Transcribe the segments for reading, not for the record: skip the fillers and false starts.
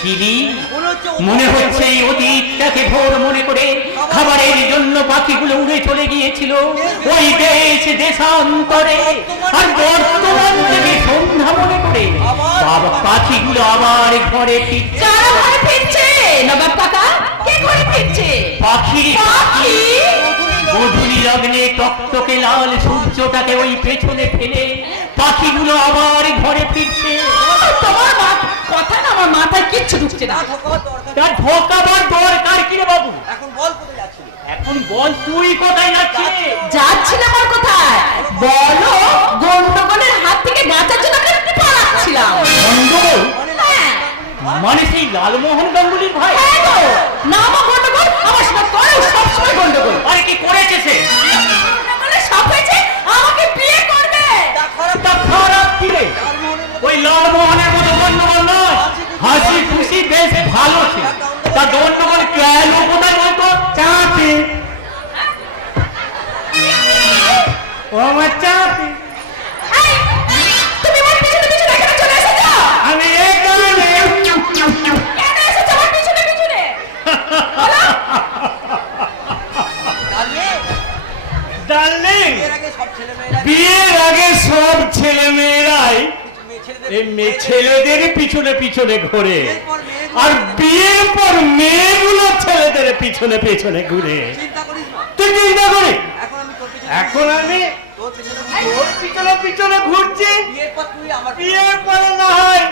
ছিলি মনে হচ্ছে এই অতীতটাকে ভোর মনে করে খাবারের জন্য পাখিগুলো উড়ে চলে গিয়েছিল ওই দেশ দেশান্তরে, আর বর্তমান থেকে সন্ধ্যা মনে করে বাবা পাখিগুলো আবার ঘরে ফিরছে। নবাব কাকা কে ঘরে ফিরছে? পাখি গধূলি লগ্নে টকটকে লাল সূর্যটাকে ওই পেছনে ফেলে পাখিগুলো আবার ঘরে ফিরছে। তোমার কথা না আমার মাথায় কিচ্ছু ঢুকছে না। তার ঢোকাবার দরকার কি রে বাবু? এখন বল কোথায় যাচ্ছিস? এখন বল তুই কোথায় যাচ্ছিস? যাচ্ছিলাম আর কোথায় বলো? গন্ডগোলের হাত থেকে বাঁচার জন্য আমি পালাচ্ছিলাম। গন্ডগোল? হ্যাঁ। মানে সেই লালমোহন গাঙ্গুলির ভাই? হ্যাঁ গো, না আমার গন্ডগোল, আমার সাথে করে সবসময় গন্ডগোল। আরে কি করেছে সে? গন্ডগোলে সব হয়েছে, আমাকে বিয়ে করবে। তা খারাপ কি রে? ওই লালমোহনের মতো গন্ডগোল নয়, হাসি খুশি বেশ ভালো ছিল। তা গন্ডগোল কেন কোথায় বলতো? চাপে ও আমার চাপে। এই, তুমি আমার পিছনে পিছনে এখানে চলে এসেছো? আমি এখানে কেন এসেছো আমার পিছনে পিছনে? বলো। ডার্লিং, বিয়ের আগে সব বিয়ের আগে সব ছেলেমেয়েরা ছেলে মেয়েরাই এই ছেলেদের পিছনে পিছনে ঘোরে, আর বিয়ের পর মেয়েগুলো ছেলেদের পিছনে পিছনে ঘুরে। চিন্তা করিস না। তুই চিন্তা করি এখন আমি তোর এখন পিছনে আমি তোর পিছনে পিছনে ঘুরছি। বিয়ের পর তুই আমার বিয়ের পরে না হয়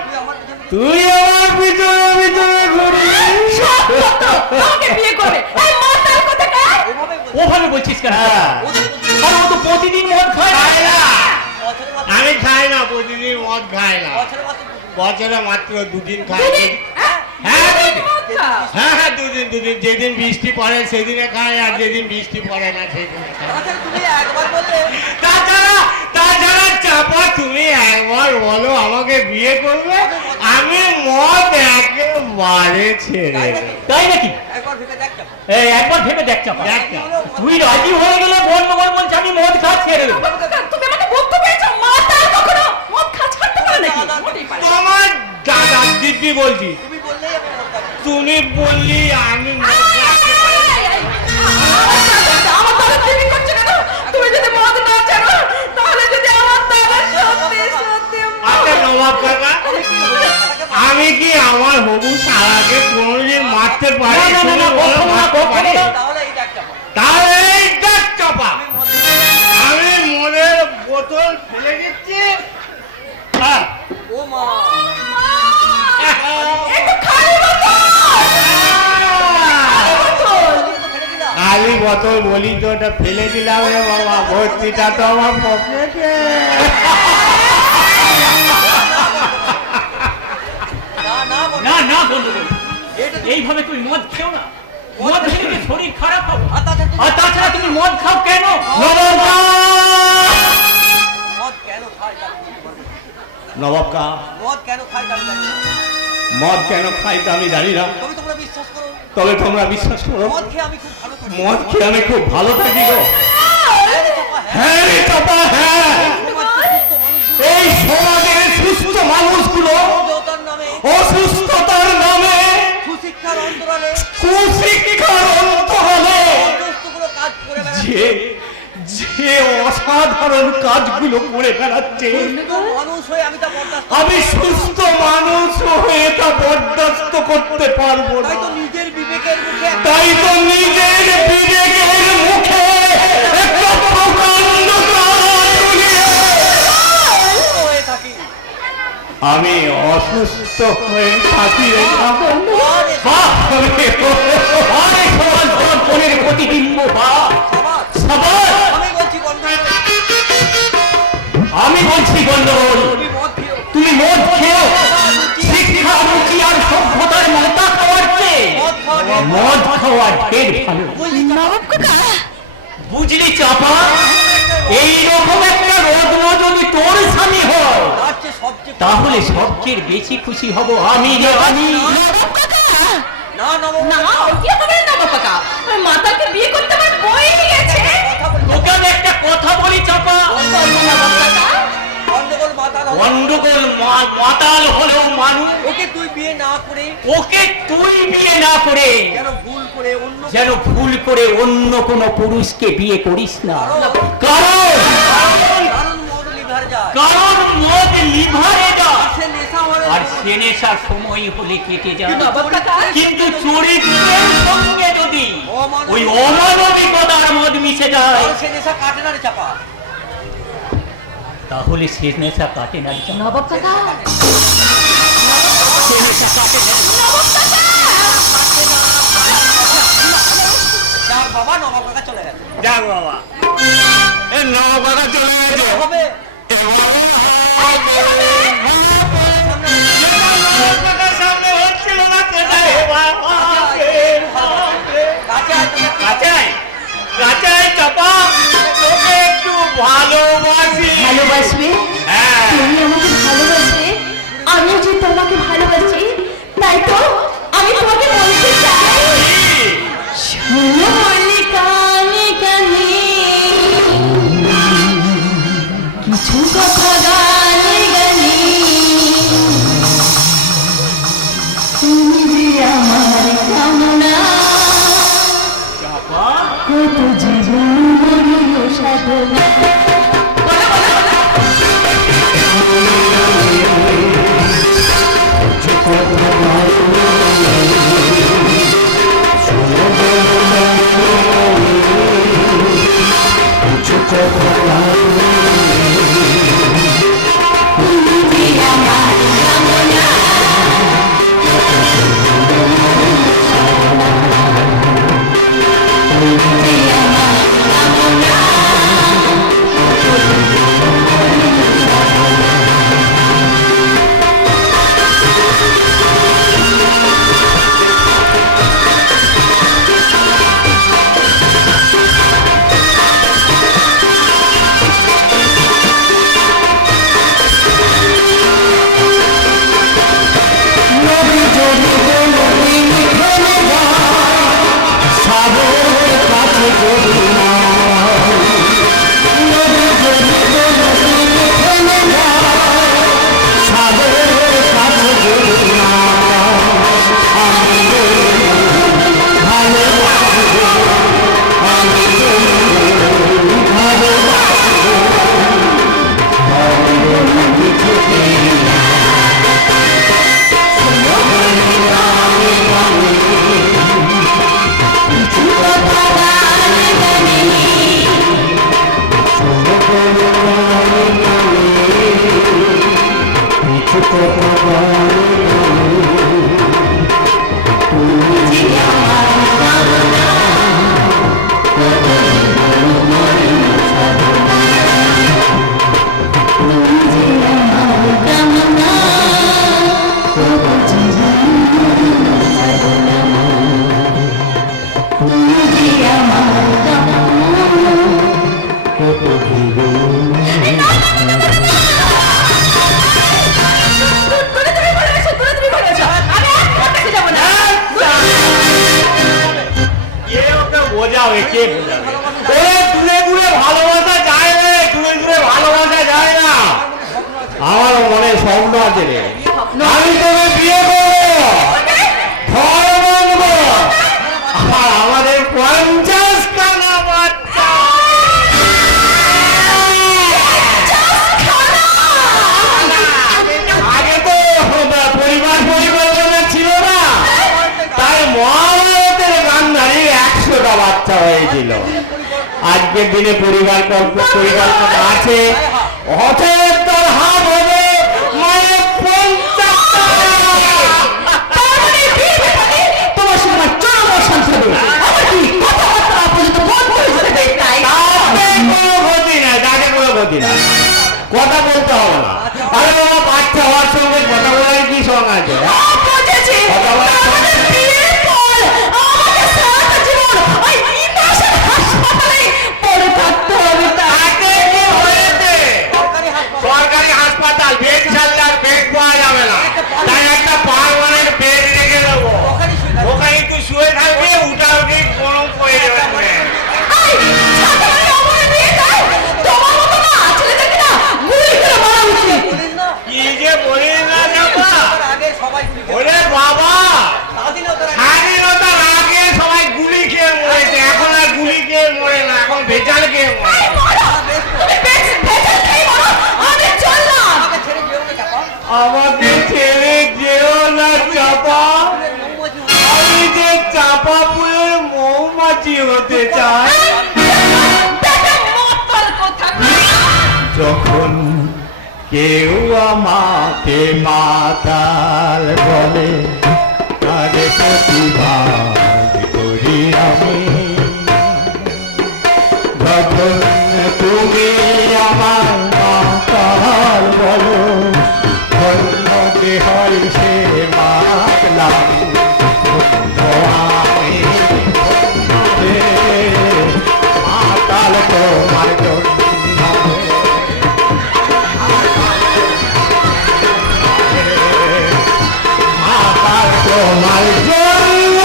তুই আমার তুই পিছনে আমার পিছনে পিছনে ঘুরবি। আমাকে বিয়ে করবে। এই মাতাল কোথাকার? এভাবে বল। ওভাবে বলছিস কেন? কারণ ও তো প্রতিদিন মদ খায় না। বছরে মাত্র আমি খাই না, প্রতিদিন মদ খাই না, বছরে মাত্র দুদিন। বছরে মাত্র দুদিন খাই। দুদিন? হ্যাঁ দুদিন মদ খাও? হ্যাঁ দুদিন, যেদিন বৃষ্টি পড়ে সেদিনে খাই, আর যেদিন বৃষ্টি পড়ে না সেদিনে খাই। তাছাড়া তুমি একবার বললে তাছাড়া চাপা তুমি একবার বলো আমাকে বিয়ে করবে, আমি মদ একেবারে ছেড়ে দেব। তাই নাকি? একবার ভেবে দেখ চাপা। এই একবার ভেবে দেখ চাপা। দেখ না। তুই রাজি হয়ে গেলে গন্ডগোল বলছে আমি মদ খাওয়া ছেড়ে দেবো। তুমি আমাকে বলতে পেরেছো মাতাল কখনো মদ খাওয়া ছাড়তে পারে নাকি? মোটেই পারে না। তোমার দাদা দিব্যি বলছি, তুমি বললেই আমি মদ খাবো। তুমি বললি আমি মদ খাচ্ছি। আমার দাদা দেরি করছে কেন? তুমি যদি মদ না ছাড়ো তাহলে যদি আমার দাদা সত্যি সত্যি আচ্ছা নবাব কাকা, আমি কি আমার হবু শালাকে কোনোদিন মারতে পারি? না, না, না, তুমি না, বলো, কখনো না, মারতে কখনো পারি? না। তাহলে এই দেখ চাপা। তাহলে এই দেখ চাপা, আমি মদ আমি মদের বোতল ফেলে দিচ্ছি। হ্যাঁ। ও মা একটু খালি বোতল। ফেলে দিলাম। খালি বোতল বলি তো ওটা ফেলে দিলাম রে বাবা, ভর্তিটা তো আমার পকেটে। না বল। না না গন্ডগোল, এটা এইভাবে তুই মদ খেও না। মদ খেলে শরীর খারাপ হবে। আর তাছাড়া আর তাছাড়া তুমি মদ খাও কেন? মদ কেন খাই তা আমি বলতে পারবো না। নবাব কা, মদ কেন খাই তা আমি জানি না। মদ কেন খাই তা আমি জানি না, তবে তোমরা বিশ্বাস করো, তবে তোমরা বিশ্বাস করো মদ খেয়ে আমি খুব ভালো থাকি। মদ খেয়ে আমি খুব ভালো থাকি গো। হ্যাঁ রে চাপা, হ্যাঁ। হ্যাঁ রে চাপা, হ্যাঁ। এই সমাজে সুস্থ এই সমাজের সুস্থ মানুষগুলো মানুষগুলো অযোগ্যতার নামে, অসুস্থতার নামে, সুশিক্ষার অন্তরালে কুশিক্ষার অন্তরালে অন্তস্থগুলো কাজ করে বেড়াচ্ছে। যে যে অসাধারণ কাজগুলো করে বেড়াচ্ছে, সুস্থ মানুষ হয়ে আমি তা বরদাস্ত আমি সুস্থ মানুষ হয়ে তা বরদাস্ত করতে পারবো না। তাই তো নিজের বিবেকের মুখে একটা তাই তো নিজের বিবেকের মুখে একটা প্রকাণ্ড কাজ তুলিয়ে সুস্থ হয়ে থাকি। আমি অসুস্থ হয়ে থাকি রে চাপা। আরে বাহ! আরে সমাজ মনের প্রতিবিম্ব বা সমাজ, সবার। আমি বলছি বন্ধু, আমি বলছি গন্ডগোল, তুমি মদ খেও। তুমি মদ খেও। শিক্ষা রুচি আর সভ্যতার মাথা খাওয়ার চেয়ে মদ খাওয়া ঢের মদ খাওয়া ঢের ভালো। বুঝলি চাপা? নবাব কাকা বুঝলি চাপা? এইরকম একটা রত্ন যদি তোর স্বামী হয় তার চেয়ে সবচেয়ে তাহলে সবচেয়ে বেশি খুশি হব আমি রে আমি। নবাব কাকা না নবম না ওই কি হবে নবাব কাকা? ওই মাতালকে বিয়ে করতে আমার বই নিয়েছে। কথা বলি। তোকে আমি একটা কথা বলি চাপা, নবাব কাকা গন্ডগোল মাতাল হবে। গন্ডগোল মাতাল হলেও মানুষ ওকে তুই বিয়ে না করে ওকে তুই বিয়ে না করে যেন ভুল করে অন্য কোনো পুরুষকে বিয়ে করিস না। কারণ কারণ মদ লিভার যায় কারণ মদ লিভারে যায় সে নেশা হলে আর সে নেশার সময় হলে কেটে যায়, নবাব কাকা কিন্তু চরিত্রের সঙ্গে যদি অমানবিক- ওই অমানবিকতার মদ মিশে যায় তাহলে সে নেশা কাটে না রে চাপা তাহলে সে নেশা কাটে না। নবাব কাকা সে নেশা কাটে না। যার বাবা নবাব কাকা চলে গেছে যাক বাবা, এ নবাব কাকা চলে গেছে। হবে নবাব কাকার সামনে হচ্ছিল না সেটা এবার হবে, হবে। কাছে আয় তোকে কাচাই কাচাই চাপা, তোকে একটু ভালোবাসি। ভালোবাসবে হ্যাঁ, তুমি আমাকে ভালোবাসবে, আমি যে তোমাকে ভালোবাসি, তাই তো আমি তোমাকে বলতে চাই শোনো বলি কানে কানে কিছু কথা গানে গানে তুমি যে আমার কামনা কত জীবন মরণ সাধনা। কে ওকে বোঝাবে, কে বোঝাবে? ওরে দূরে দূরে ভালোবাসা যায় রে, দূরে দূরে ভালোবাসা যায় না। আমার মনে স্বপ্ন আছে রে, আমি তোকে বিয়ে করবো, ঘর বাঁধবো, আর আমাদের 50 খানা বাচ্চা। আগে তো পরিবার পরিকল্পনা ছিল না, তাই মহাভারতের গান্ধারী 100টা বাচ্চা হয়েছিল। আজকের দিনে পরিকল্পনা আছে, অতএব তোর হাত হবে মায়ের 50টা। তোমার সঙ্গে আমার চরম অশান্তি হবে। আমার কি কথাবার্তা পর্যন্ত বন্ধ হয়ে যাবে, তাই কোনো ক্ষতি নাই, তাকে কোনো ক্ষতি নাই, কথা বলতে হবে না। আরে বাবা, বাচ্চা হওয়ার সঙ্গে কথা বলার কি সঙ্গ আছে? বুঝেছি। আমাদের বিয়ের পর আমাকে সারাটা জীবন ওই ইমাসের হাসপাতালে পড়ে থাকতে হবে, তাই তাতে কি হয়েছে? সরকারি হাসপাতাল সরকারি হাসপাতাল, বেড ছাড়লে আর বেড পাওয়া যাবে না, তাই একটা পার্মানেন্ট বেড রেখে দেবো। ওখানে শুয়ে থাকবে। ওখানে একটু শুয়ে থাকবে, উঠা উঠি গরম পড়ে যাবে। এই ছাত্ররা আমার বিয়ে দাও, তোমার মতো না ছেলেদেরকে না গুলি করে মারা উচিত। বলিস না কি যে বলিস না চাপা, তার আগে সবাই গুলি খেয়ে ওরে বাবা, স্বাধীনতার আগে স্বাধীনতার আগে সবাই গুলি খেয়ে মরেছে, এখন আর গুলি খেয়ে মরে না, এখন ভেজাল খেয়ে মরে। তুমি ভেজাল খেয়ে মরো, আমি চললাম। আমাকে ছেড়ে যেও না চাপা। আমাকে ছেড়ে যেও না চাপা, মৌমাছি আমি যে চাপা ফুলের মৌমাছি হতে চাই। বেটা মতল কথা। যখন কেউ আমাকে মাতাল বলে, তারে প্রতিবাদ করি আমি। যখন তুমি আমার মাতাল বলো, ধন্যকে হয় সে মাতলাম। মাতাল তোমার জন্য মাতাল তোমার জন্য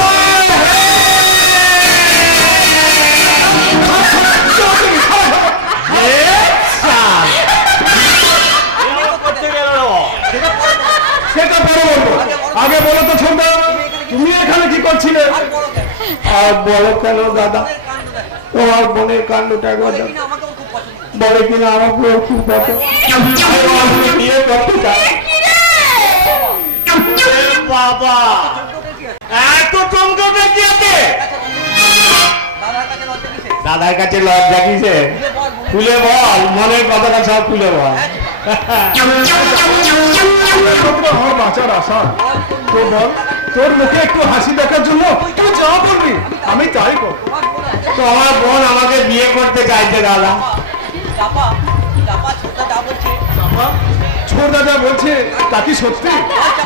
সেটা পরে বলবো, আগে বলো তো ছোটদা, তুমি এখানে কি করছিলে? আর বড় কেন? আর বলো কেন দাদা, কাণ্ড দেখো। তোমার বোনের কাণ্ডটা একবার বলে দেখো। কিনা আমাকেও খুব পছন্দ। বলে কিনা আমাকেও খুব পছন্দ, বিয়ে করতে চাই। বাবা, চোদ্দোটা কি আছে? এত চমকাতে কি আছে? দাদার কাছে লজ্জা কিসে? দাদার কাছে লজ্জা কিসে? খুলে বল, মনে- খুলে বল, মনের কথাটা সব খুলে বল। আমার বাঁচার আশা, তো বল, তোর মুখে একটু হাসি দেখার জন্য তুই যা বলবি আমি তাই করব। তোমার বলে আছে। তোমার বোন আমাকে বিয়ে করতে চাইছে দাদা। চাপা, চাপা ছোটটা যা বলছে। ছোট দাদা বলছে তা কি সত্যি?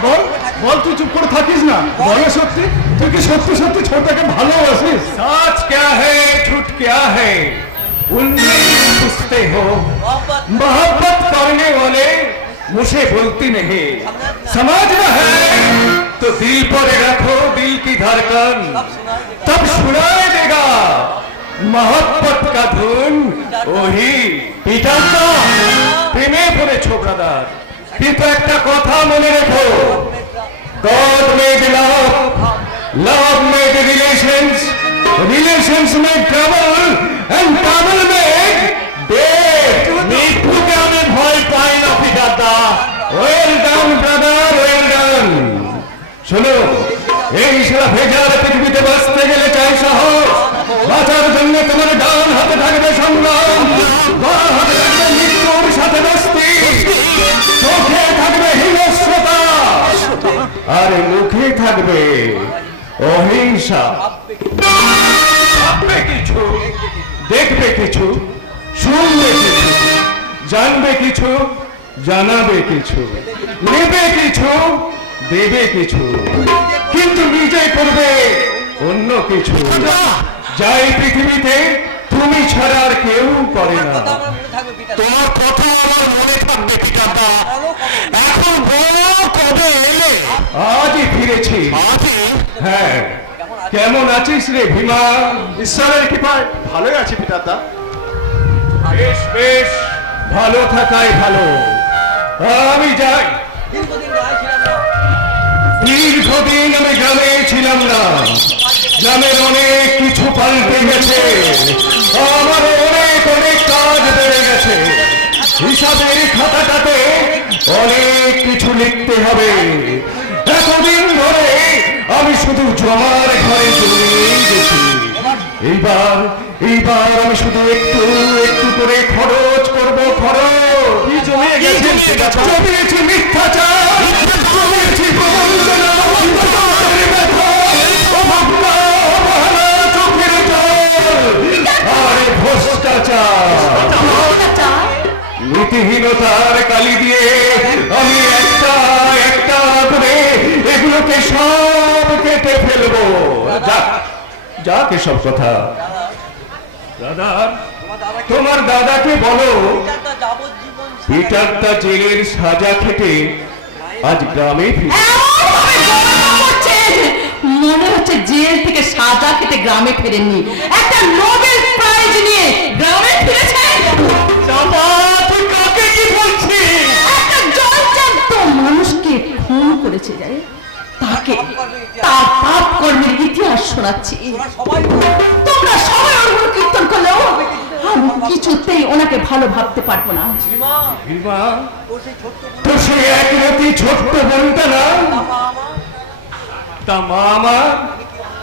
বল বল, তুই চুপ করে থাকিস না, বলে সত্যি, তুই কি সত্যি সত্যি ছোটটাকে ভালোবাসিস? सच क्या है झूठ क्या है उनमें पूछते हो, मोहब्बत मोहब्बत करने वाले मुझे बोलती नहीं, समझना है तो दिल पर रखो दिल की धड़कन, तब सुनाई देगा मोहब्बत का धुन वही। পিটার তো প্রেমে পড়েছো ব্রাদার, কিন্তু একটা কথা মনে রেখো, God made love, love made relations, relations made trouble, and trouble made death. মৃত্যুকে আমি ভয় পাই না পিটার দা। Well done brother, well done. শোনো, এই সারা ভেজাল পৃথিবীতে বাঁচতে গেলে চাই সাহস, বাঁচার জন্য তোমার ডান হাতে থাকবে সংগ্রাম, বাঁ হাতে থাকবে মৃত্যুর সাথে দোস্তি, চোখে থাকবে হিংস্রতা, আর মুখে থাকবে অহিংসা। ভাববে কিছু, দেখবে কিছু, শুনবে কিছু, জানবে কিছু, জানাবে কিছু, নেবে কিছু, দেবে কিছু, কিন্তু নিজে করবে অন্য কিছু। যাই পৃথিবীতে তুমি ছাড়া আর কেউ করে না। কথা আমার মনে থাকবে পিতা। তোমার কথা আমার মনে থাকবে পিতাদা। বলো কবে? এখন বলো কবে এলে? আজই ফিরেছি। হ্যাঁ, কেমন আছিস রে ভীমা? ঈশ্বরের কৃপায় ভালোই আছি পিতাদা। বেশ বেশ, ভালো থাকাই ভালো। আমি যাই। দীর্ঘদিন রায় ছিলাম না। দীর্ঘদিন আমি গ্রামে ছিলাম না, গ্রামের অনেক কিছু পাল্টে গেছে, আমার অনেক অনেক কাজ বেড়ে গেছে, হিসাবের খাতাটাতে অনেক কিছু লিখতে হবে। এতদিন ধরে আমি শুধু জমার ঘরে জমিয়েই গেছি, এইবার আমি শুধু একটু একটু করে খরচ করব, খরচ। কি জমিয়ে গেছেন পিতাদা? জমিয়েছি মিথ্যাচার, জমিয়েছি প্রবঞ্চনা, চোখের ব্যথা, অভাবনা, অবহেলা, চোখের জল, আর ভ্রষ্টাচার। নীতিহীনতার কালি দিয়ে আমি একটা একটা করে এগুলোকে সব কেটে ফেলবো। যাক যাক, এসব কথা দাদা, তোমার দাদাকে বলো পিতাটা যাবজ্জীবন পিটারটা জেলের সাজা খেটে আজ গ্রামে ফিরে। মনে হচ্ছে জেল থেকে সাজা খেতে গ্রামে ফেরেননি, একটা নোবেল প্রাইজ নিয়ে গ্রামে ফিরেছেন। চাপা, তুই কাকে কি বলছিস? একটা জলজান্ত মানুষকে খুন করেছে, জানেন? তোমাকে তার পাপ কর্মের ইতিহাস শোনাচ্ছি। তোরা সবাই তোমরা সবাই ওর গুলো কীর্তন করলেও আমি কিছুতেই ওনাকে ভালো ভাবতে পারবো না। শ্রীমা বিমা ও সেই ছোট্ট বোন, তো সে একরতি ছোট্ট বোনটা না, মা আমার তা মা আমার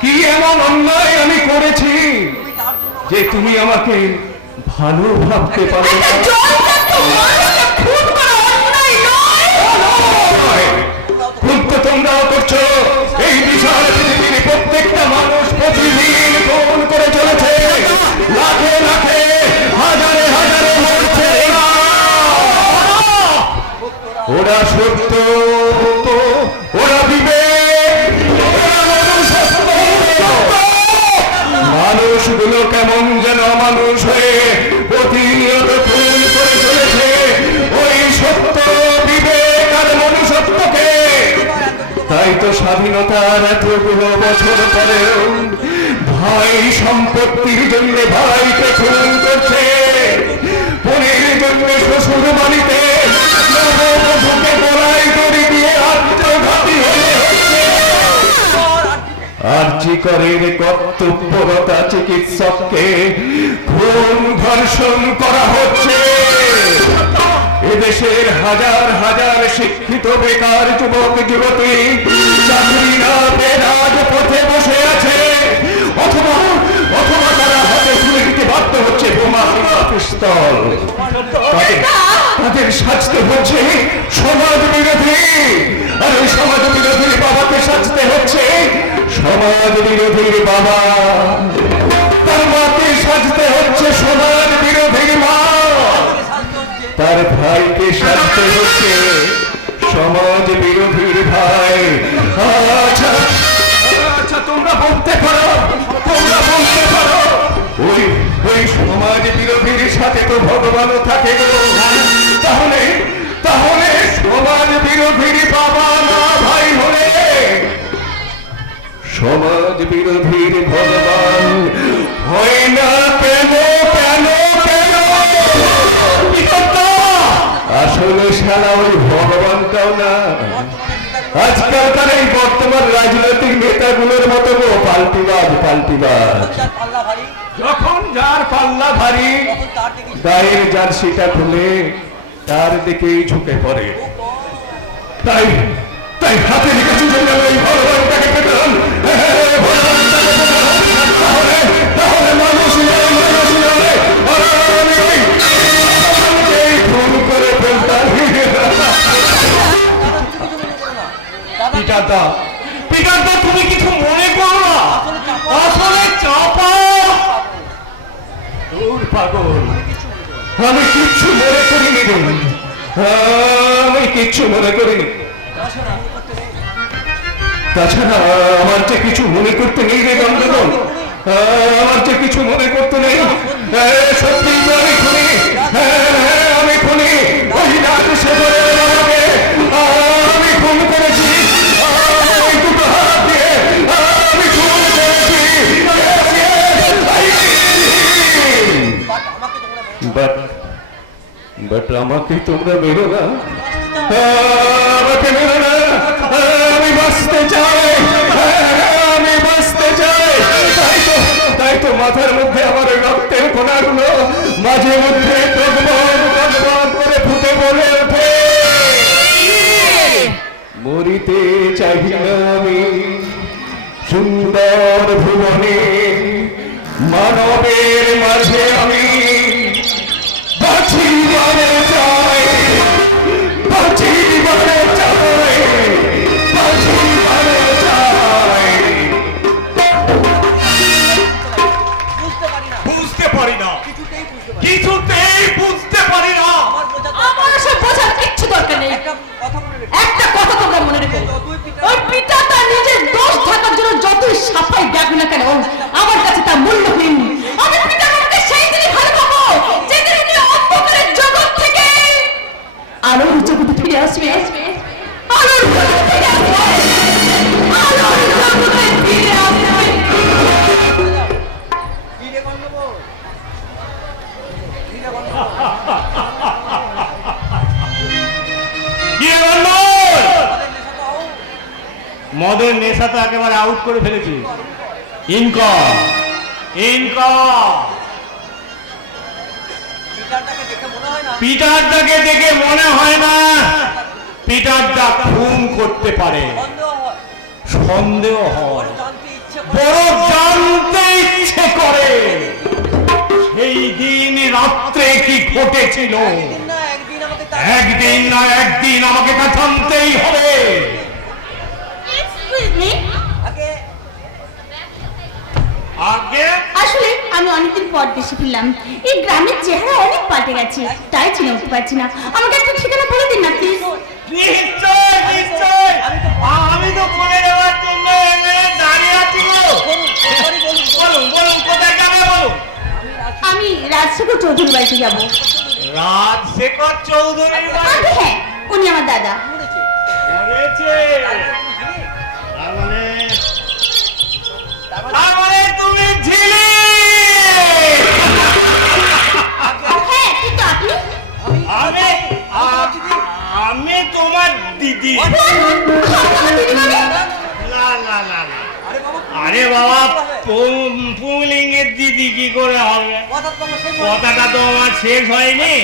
কি এমন অন্যায় আমি করেছি তুমি তার জন্য যে তুমি আমাকে ভালো ভাবতে পারো একটা না? জন্মগত মানুষকে খুন করা অন্যায় নয়। খুন তো তোমরাও করছো। এই বিশাল পৃথিবীর প্রত্যেকটা মানুষ প্রতিদিন খুন করে চলেছে, লাখে লাখে হাজারে হাজারে মরছে ওরা সত্য, ওরা বিবেক, ওরা মনুষ্যত্ব। মানুষগুলো কেমন যেন মানুষ হয়ে প্রতিনিয়ত খুন করে চলেছে ওই সত্য, বিবেক আর মনুষ্যত্বকে। তাই তো স্বাধীনতার এতগুলো বছর পরেও ভাই সম্পত্তির জন্য ভাইকে খুন করছে, বোনের জন্য শ্বশুর বাড়িতে নববধূকে গলায় দড়ি দিয়ে আত্মঘাতী হয়ে হচ্ছে। আর্জিকরের কর্তব্যরতা চিকিৎসককে খুন ধর্ষণ করা হচ্ছে। এদেশের হাজার হাজার শিক্ষিত বেকার যুবক যুবতী চাকরি না পেয়ে রাজপথে বসে আছে, অথবা অথবা তারা হাতে তুলে দিতে বাধ্য হচ্ছে বোমা কিংবা পিস্তল। তাদের সাজতে হচ্ছে সমাজ বিরোধী, আর ওই সমাজ বিরোধীর বাবাকে সাজতে হচ্ছে সমাজ বিরোধীর বাবা, তার মাকে সাজতে হচ্ছে সমাজ বিরোধীর মা, তার ভাইকে সাজতে হচ্ছে সমাজ বিরোধীর ভাই। আচ্ছা আচ্ছা, তোমরা বলতে পারো, তোমরা বলতে পারো ওই ওই সমাজ বিরোধীর সাথে তো ভগবানও থাকে গো। তাহলে তাহলে সমাজ বিরোধীর বাবা না ভাই হলে সমাজ বিরোধীর ভগবান হয় না কেন? কেন কেন? আসলে শালা ওই ভগবানটাও না, আজকালকার এই বর্তমান রাজনৈতিক নেতাগুলোর মতো গো পাল্টিবাজ পাল্টিবাজ। যার পাল্লা ভারী যখন যার পাল্লা ভারী তখন তার দিকে গায়ের জার্সিটা খুলে তার দিকেই ঝুঁকে পড়ে। তাই তাই হাতে লিখেছি যে ওই ভগবানটাকে পেতাম, ভগবানটাকে পেতাম, তাহলে তাহলে মানুষ নয়, মানুষ নয়, আমি ওই ভগবানকেই খুন করে ফেলতাম। পিতাদা, পিতাদা তুমি কিছু মনে করো না, আসলে চাপা। দূর পাগল, আমি কিচ্ছু মনে করিনি রে, আমি কিচ্ছু মনে করিনি। তাছাড়া আমার যে কিছু মনে করতে নেই রে দণ্ডদন, আমার যে কিছু মনে করতে নেই। সত্যি আমি খুনি, আমি খুনি। ওই রাত সেবরের বাবাকে আমি খুন করেছি, ওই দুটো হাত দিয়ে আমি খুন করেছি। বাট আমাকে তোমরা মেরো না, আমাকে মেরো না, আমি বাঁচতে চাই, আমি বাঁচতে চাই। তাই তো মাথার মধ্যে আমার রক্তের কণাগুলো মাঝে মধ্যে টগবগ টগবগ করে ফুটে বলে ওঠে, মরিতে চাই না আমি সুন্দর ভুবনে, মানবের মাঝে আমি বাঁচিবারে চাই, বাঁচিবারে চাই, বাঁচিবারে চাই। বুঝতে পারি না, বুঝতে পারি না, কিছুতেই বুঝতে পারি না। কিছুতেই বুঝতে পারি না। আমার বোঝা আমার সব বোঝার কিচ্ছু দরকার নেই। একটা কথা মনে রেখো, একটা কথা তোমরা মনে রেখো, যতই পিতা ওই পিতা তার নিজের দোষ ঢাকার জন্য যতই সাফাই দেখ না কেন, আমার কাছে তা মূল্যহীন। আমি পিতা মাকে সেই দিনই ভালো পাবো যেদিন উনি অন্ধকারের জগৎ থেকে আলোর জগতে ফিরে আসবে, আলোর জগতে ফিরে আসবে, আলোর জগতে ফিরে আসবে। কি রে গন্ডগোল, কি রে গন্ডগোল? কি বললো? আমাদের নেশা তো মদের নেশা তো একেবারে আউট করে ফেলেছি। ইনকাম ইনকাম পিটারটাকে দেখে মনে হয় না পিটারটাকে দেখে মনে হয় না পিটারটা খুন করতে পারে। সন্দেহ সন্দেহ হয় হয়, জানতে ইচ্ছে বড় জানতে ইচ্ছে করে সেই দিন রাত্রে কি ঘটেছিল। একদিন না একদিন আমাকে একদিন না একদিন আমাকে তা জানতেই হবে। Excuse me, আগে আগে আসলে আমি অনেকদিন পর দেশে ফিরলাম। এই গ্রামের চেহারা অনেক পাল্টে গেছে, তাই চিনে উঠতে পারছি না। আমাকে একটা ঠিকানা বলে দিন না প্লিজ। নিশ্চয় নিশ্চয়, আমি তো বলে দেওয়ার জন্য এখানে দাঁড়িয়ে আছি গো। বলুন বলুন কোথায় যাবে বলুন। আমি রাজশেখর চৌধুরী বাড়িতে যাবো। রাজশেখর চৌধুরীর বাড়ি? হ্যাঁ, উনি আমার দাদা। হয়েছে। তার মানে তুমি ঝিলি। হ্যাঁ, কিন্তু আপনি আমি আমি তোমার দিদি। আমার দিদি মানে? না না না না, আরে বাবা পুংলিঙ্গের দিদি কি করে হবে? কথাটা তো আমার শেষ হয়নি।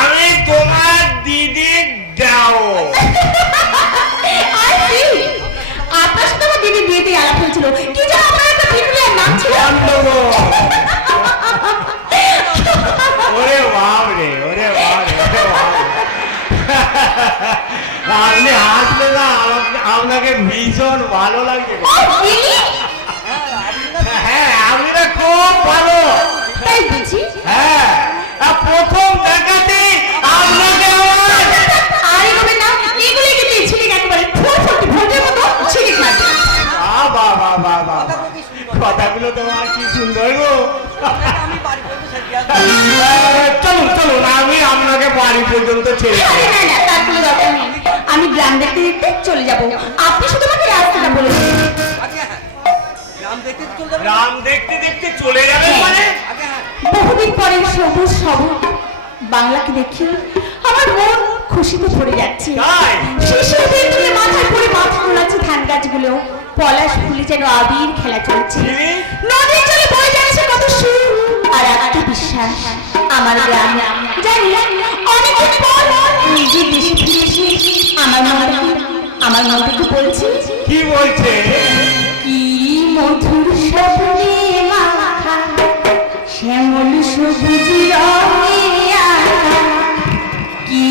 আমি তোমার দিদি দাও। I see. আপনার সাথে আমার দিদি বিয়েতে আলাপ হয়েছিল। কি যেন আপনার একটা বিপ্লবের নাম ছিল? ওরে বাপ রে, ওরে বাপ রে, ওরে বাপ রে। আপনি হাসলে না, আপনাকে ভীষণ ভালো লাগছে। ও, really? হ্যাঁ, আপনি না খুব ভালো। তাই বুঝি? হ্যাঁ, প্রথম দেখাতেই আপনাকে আমার আর এগুলো না, এগুলোই কিন্তু এই ছেলেকে একেবারে ফুলফুটি ভোটের মতো ছিঁড়ে খাবে। বাহ বাহ বাহ বাহ বাহ, কথাগুলো তোমার কি সুন্দর গো। আমি বাড়ি পর্যন্ত সেটি আসবো চলুন চলুন, আমি আপনাকে বাড়ি পর্যন্ত ছেড়ে আরে দেব। না না, তার কোনো দরকার নেই। আমি গ্রাম দেখতে দেখতে চলে যাব। আপনি শুধু আমাকে রাস্তাটা বলে দিন। আগে হ্যাঁ গ্রাম দেখতে তো চলে যাবে রাম দেখতে দেখতে চলে যাবে মানে? আগে হ্যাঁ বহুদিন পরে সবুজ সবুজ বাংলাকে দেখি আমার মন খুশিতে ভরে যাচ্ছে। তাই? শিশির বিন্দুতে মাথায় পড়ে মাথা নোলাচ্ছে ধান গাছগুলো, পলাশ ফুলে যেন আবির খেলা চলছে। কি? নদীর জলে বয়ে যাচ্ছে কত সুর আর আত্মবিশ্বাস। আমার গ্রাম জানি অনেকদিন পর নিজের দেশে ফিরে এসে আমার মনটাকে বলছি কি বলছে? কি মধুর স্বপ্নে মাখা শ্যামল সবুজ রঙে আঁকা, কি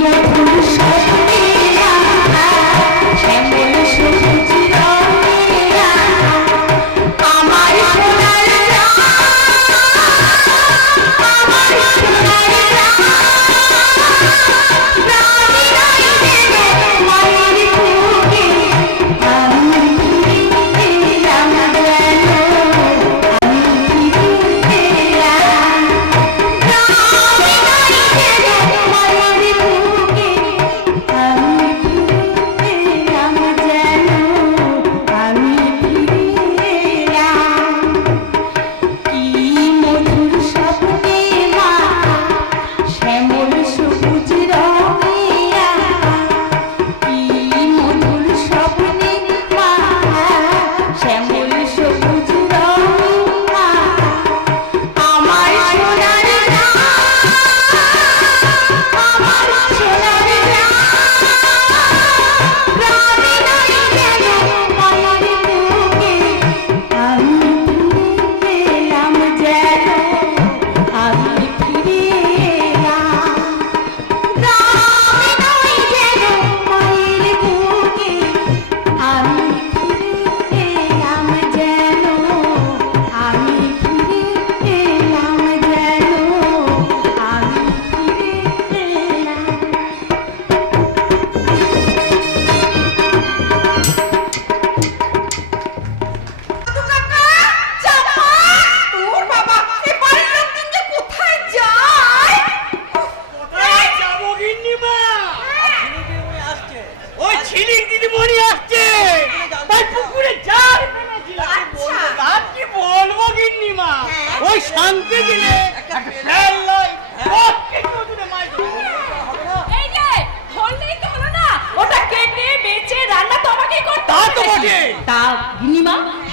মধুর স্বপ্নে মাখা শ্যামল সবুজ রঙে আঁকা, আমার সোনার গ্রাম, আমার সোনার গ্রাম, গ্রামে নাই যেন মায়ের বুকে আমি এলাম যেন, আমি এলাম।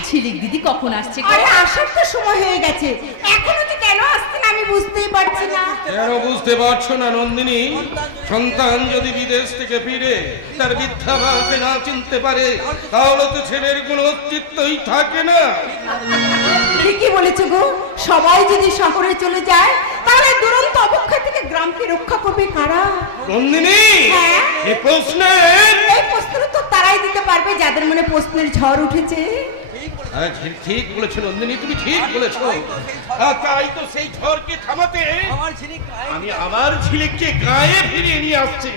ঝিলিক দিদি কখন আসছে গো? আরে আসার তো সময় হয়ে গেছে, এখনো যে কেন আসছে না আমি বুঝতেই পারছি না। কেন বুঝতে পারছো না নন্দিনী? সন্তান যদি বিদেশ থেকে ফিরে তার বৃদ্ধা মাকে না চিনতে পারে তাহলে তো ছেলের কোনো অস্তিত্বই থাকে না। ঠিকই বলেছো গো, সবাই যদি শহরে চলে যায় তাহলে দুরন্ত অবক্ষা থেকে গ্রামকে রক্ষা করবে কারা? নন্দিনী, হ্যাঁ? এই প্রশ্নের এই প্রশ্ন তো তারাই দিতে পারবে যাদের মনে প্রশ্নের ঝড় উঠেছে। হ্যাঁ, ঠিক বলেছো নন্দিনী, তুমি ঠিক বলেছো। তাই তো সেই ঝড়কে থামাতে আমার ঝিলিক গায়ে আমি আমার ঝিলিককে গায়ে ফিরিয়ে নিয়ে আসছি।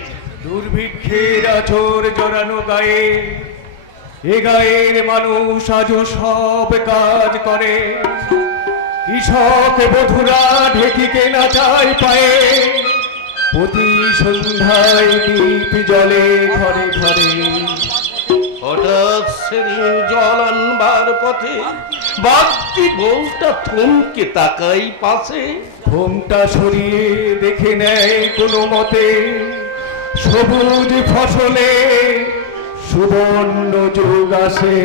দুর্ভিক্ষের আছর জড়ানো গায়ে এ গায়ের মানুষ আজও সব কাজ করে। কৃষক বধুরা ঢেকিকে নাচায় পায়ে, প্রতি সন্ধ্যায় দীপ জলে ঘরে ঘরে। হঠাৎ সেদিন জল আনবার পথে বাড়তি বউটা থমকে তাকাই পাশে। ঘোমটা সরিয়ে দেখে নেয় কোনো মতে সবুজ ফসলে সুবর্ণ যুগ আসে।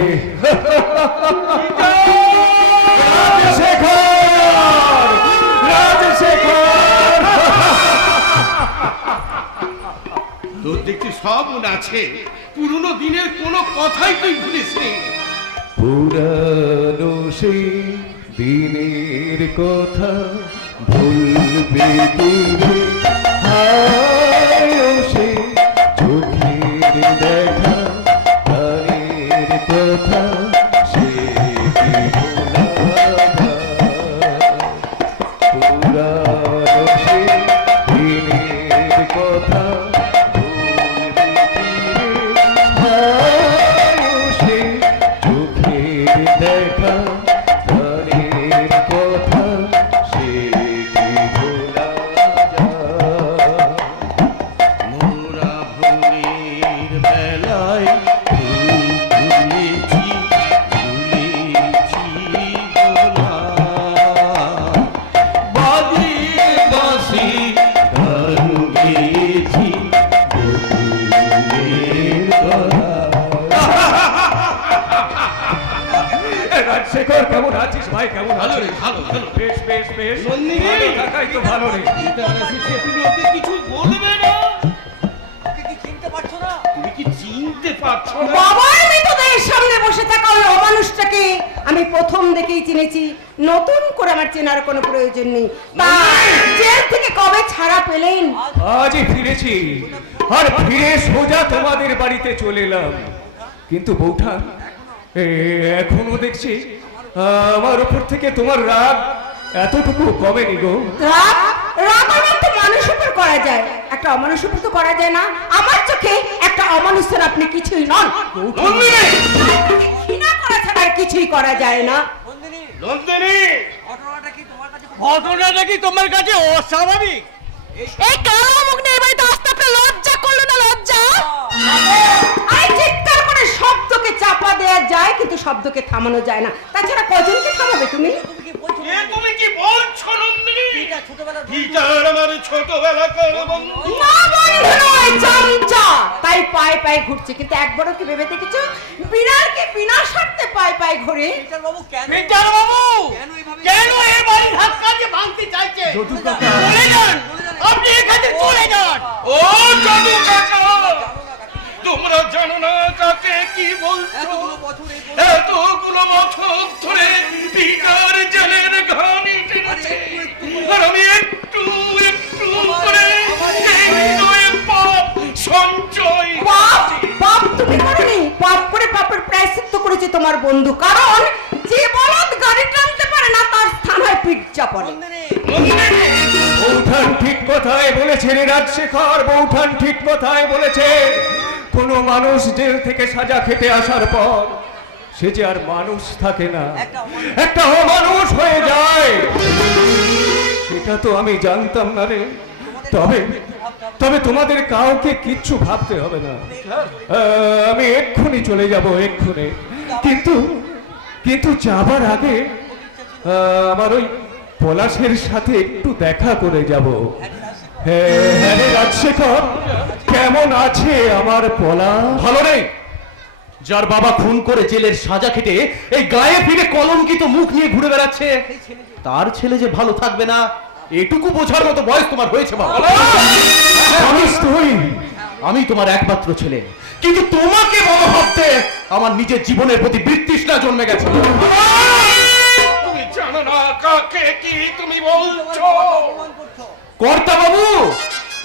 রাজশেখর, রাজশেখর। তোর দেখছি সব মনে আছে, পুরনো দিনের কোনো কথাই তুই ভুলিস নি। পুরানো সেই দিনের কথা ভুলবে তুমি, হায় ও সে চোখের দেখা তারের কথা সে কি ভোলা যায়? পুরানো সেই দিনের কথা ভুলবে তুমি, হায় ও সে চোখের দেখা তারের কথা সে কি ভোলা যায়? মোরা ভুলির বেলায় ভুল ভুলেছি, ভুলেছি ভোলা। বাজে বাঁশি গান গেয়েছি বকুলের গলা। রাজশেখর, কেমন আছিস ভাই? কেমন ভালো রে, আছিস? ভালো ভালো। বেশ বেশ বেশ। নন্দিনী! ভালো থাকাই তো ভালো রে। তুমি ওকে কিছু বলবে না? ওকে কি চিনতে পারছো না? তুমি কি চিনতে পারছো না? বাবার মৃতদেহের সামনে বসে থাকা ওই অমানুষটাকে আমি প্রথম দেখেই চিনেছি, নতুন করে আমার চেনার কোনো প্রয়োজন নেই। তা জেল থেকে কবে ছাড়া পেলেন? আজই ফিরেছি, আর ফিরে সোজা তোমাদের বাড়িতে চলে এলাম। কিন্তু বৌঠা, এখনো দেখছি আমার উপর থেকে তোমার রাগ এতটুকু কমেনি গো। রাগ রাগ আমার তো মানুষের উপর করা যায়, একটা অমানুষের উপর তো করা যায় না। আমার চোখে একটা অমানুষের আপনি কিছুই নন। ঘৃণা করা ছাড়া আর কিছুই করা যায় না। নন্দিনী, নন্দিনী! ঘটনাটা কি তোমার কাছে ঘটনাটা কি তোমার কাছে অস্বাভাবিক? এই কালো মুখ নিয়ে এবারে তো আসতে আপনার লজ্জা করলো না? লজ্জা? আরে চিৎকার করে শব্দকে চাপা দেওয়া যায় কিন্তু শব্দকে থামানো যায় না। তাছাড়া কজনকে থামাবে তুমি? তুমি কি বলছো? তুমি কি বলছো নন্দিনী? এটা ছোটবেলার গীতার আমার ছোটবেলাকার বন্ধু। না বন্ধু নয়, চামচা। তাই পায়ে পায়ে ঘুরছে, কিন্তু একবারও কি ভেবে দেখেছো বিড়ালকে বিনা স্বার্থে পায়ে পায়ে ঘুরে? পিটার বাবু কেন পিটার বাবু কেন এইভাবে কেন এই বাড়ি ধাক্কা দিয়ে ভাঙতে চাইছে? চলে যান, আপনি এখান থেকে চলে যান। ও জাদু কাকা, তোমরা জানো না কাকে কি বলছো? এতগুলো বছর এই এতগুলো বছর ধরে পিটার জেলের ঘানি টেনেছে, আর আমি একটু একটু করে এই পাপ সঞ্চয় পাপ পাপ তুমি করনি, পাপ করে পাপের প্রায়শ্চিত্ত করেছে তোমার বন্ধু। কারণ যে বলদ গাড়ি টানতে পারে না তার স্থান হয় পিঠ চাপড়ে। বৌঠান ঠিক কথাই বলেছে রে রাজশেখর, বৌঠান ঠিক কথাই বলেছে। কোনো মানুষ জেল থেকে সাজা খেতে আসার পর সে যে আর মানুষ থাকে না, একটা অমানুষ হয়ে যায়। সেটা তো আমি জানতাম না রে। তবে তবে তোমাদের কাউকে কিচ্ছু ভাবতে হবে না, আমি এক্ষুনি চলে যাব, এক্ষুনি। কিন্তু কিন্তু যাবার আগে আমার ওই পলাশের সাথে একটু দেখা করে যাব। হ্যাঁ রে রাজশেখর, কেমন আছে আমার পলাশ? ভালো নেই, যার বাবা খুন করে জেলের সাজা খেটে এই গায়ে ফিরে কলঙ্কিত মুখ নিয়ে ঘুরে বেড়াচ্ছে, তার ছেলে যে ভালো থাকবে না এটুকু বোঝার মতো বয়স তোমার হয়েছে বাবা। জানিস তুই আমি তোমার একমাত্র ছেলে, কিন্তু তোমাকে বড় ভাবতে আমার নিজের জীবনের প্রতি বিতৃষ্ণা জন্মে গেছে। তুমি জানো না কাকে কি তুমি বলছো? কর্তা বাবু,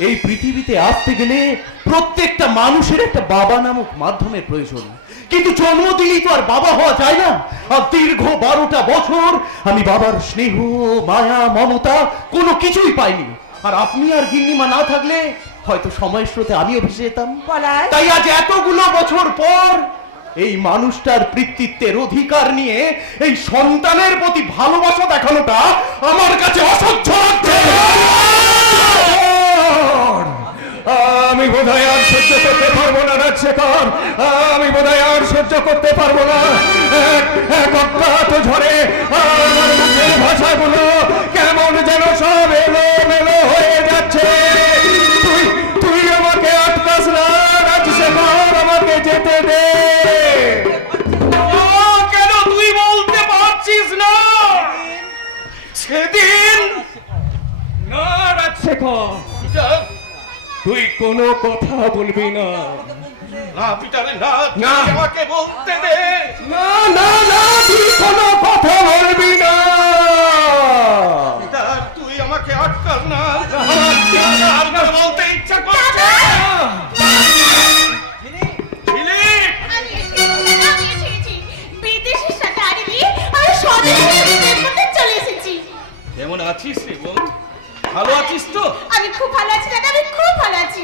এই পৃথিবীতে আসতে গেলে প্রত্যেকটা মানুষের একটা বাবা নামক মাধ্যমের প্রয়োজন, কিন্তু জন্ম দিলেই তো আর বাবা হওয়া যায় না। আর দীর্ঘ 12টা বছর আমি বাবার স্নেহ, মায়া, মমতা কোনো কিছুই পাইনি। আর আপনি আর গিন্নিমা না থাকলে হয়তো সময়ের স্রোতে আমিও ভেসে যেতাম। পলাশ, তাই আজ এতগুলো বছর পর এই মানুষটার পিতৃত্বের অধিকার নিয়ে এই সন্তানের প্রতি ভালোবাসা দেখানোটা আমার কাছে অসহ্য লাগছে। আমি বোধহয় আর সহ্য করতে পারবো না রাজশেখর, আমি বোধহয় আর সহ্য করতে পারবো না। এক অজ্ঞাত ঝড়ে আমার মুখের ভাষাগুলো কেমন যেন সব এলোমেলো হয়ে যাচ্ছে। তুই আমাকে আটকাস না রাজশেখর, আমাকে যেতে দে। কেন তুই বলতে পারছিস না? সেদিন না রাজশেখর, যা- তুই কোনো কথা বলবি না। না পিটারে না, তুই না। আমাকে বলতে দে। না না না, তুই কোনো কথা বলবি না। পিটার, তুই আমাকে আটকাস না। আর না বলতে ইচ্ছা করছে। দিলীপ, আমি এসেছি। বিদেশের সাথে আরিবি আর স্বদেশে প্রেম করতে চলে এসেছি। কেমন আছিস রে বোন? ভালো আছিস তো? আমি খুব ভালো আছি দাদা, আমি খুব ভালো আছি।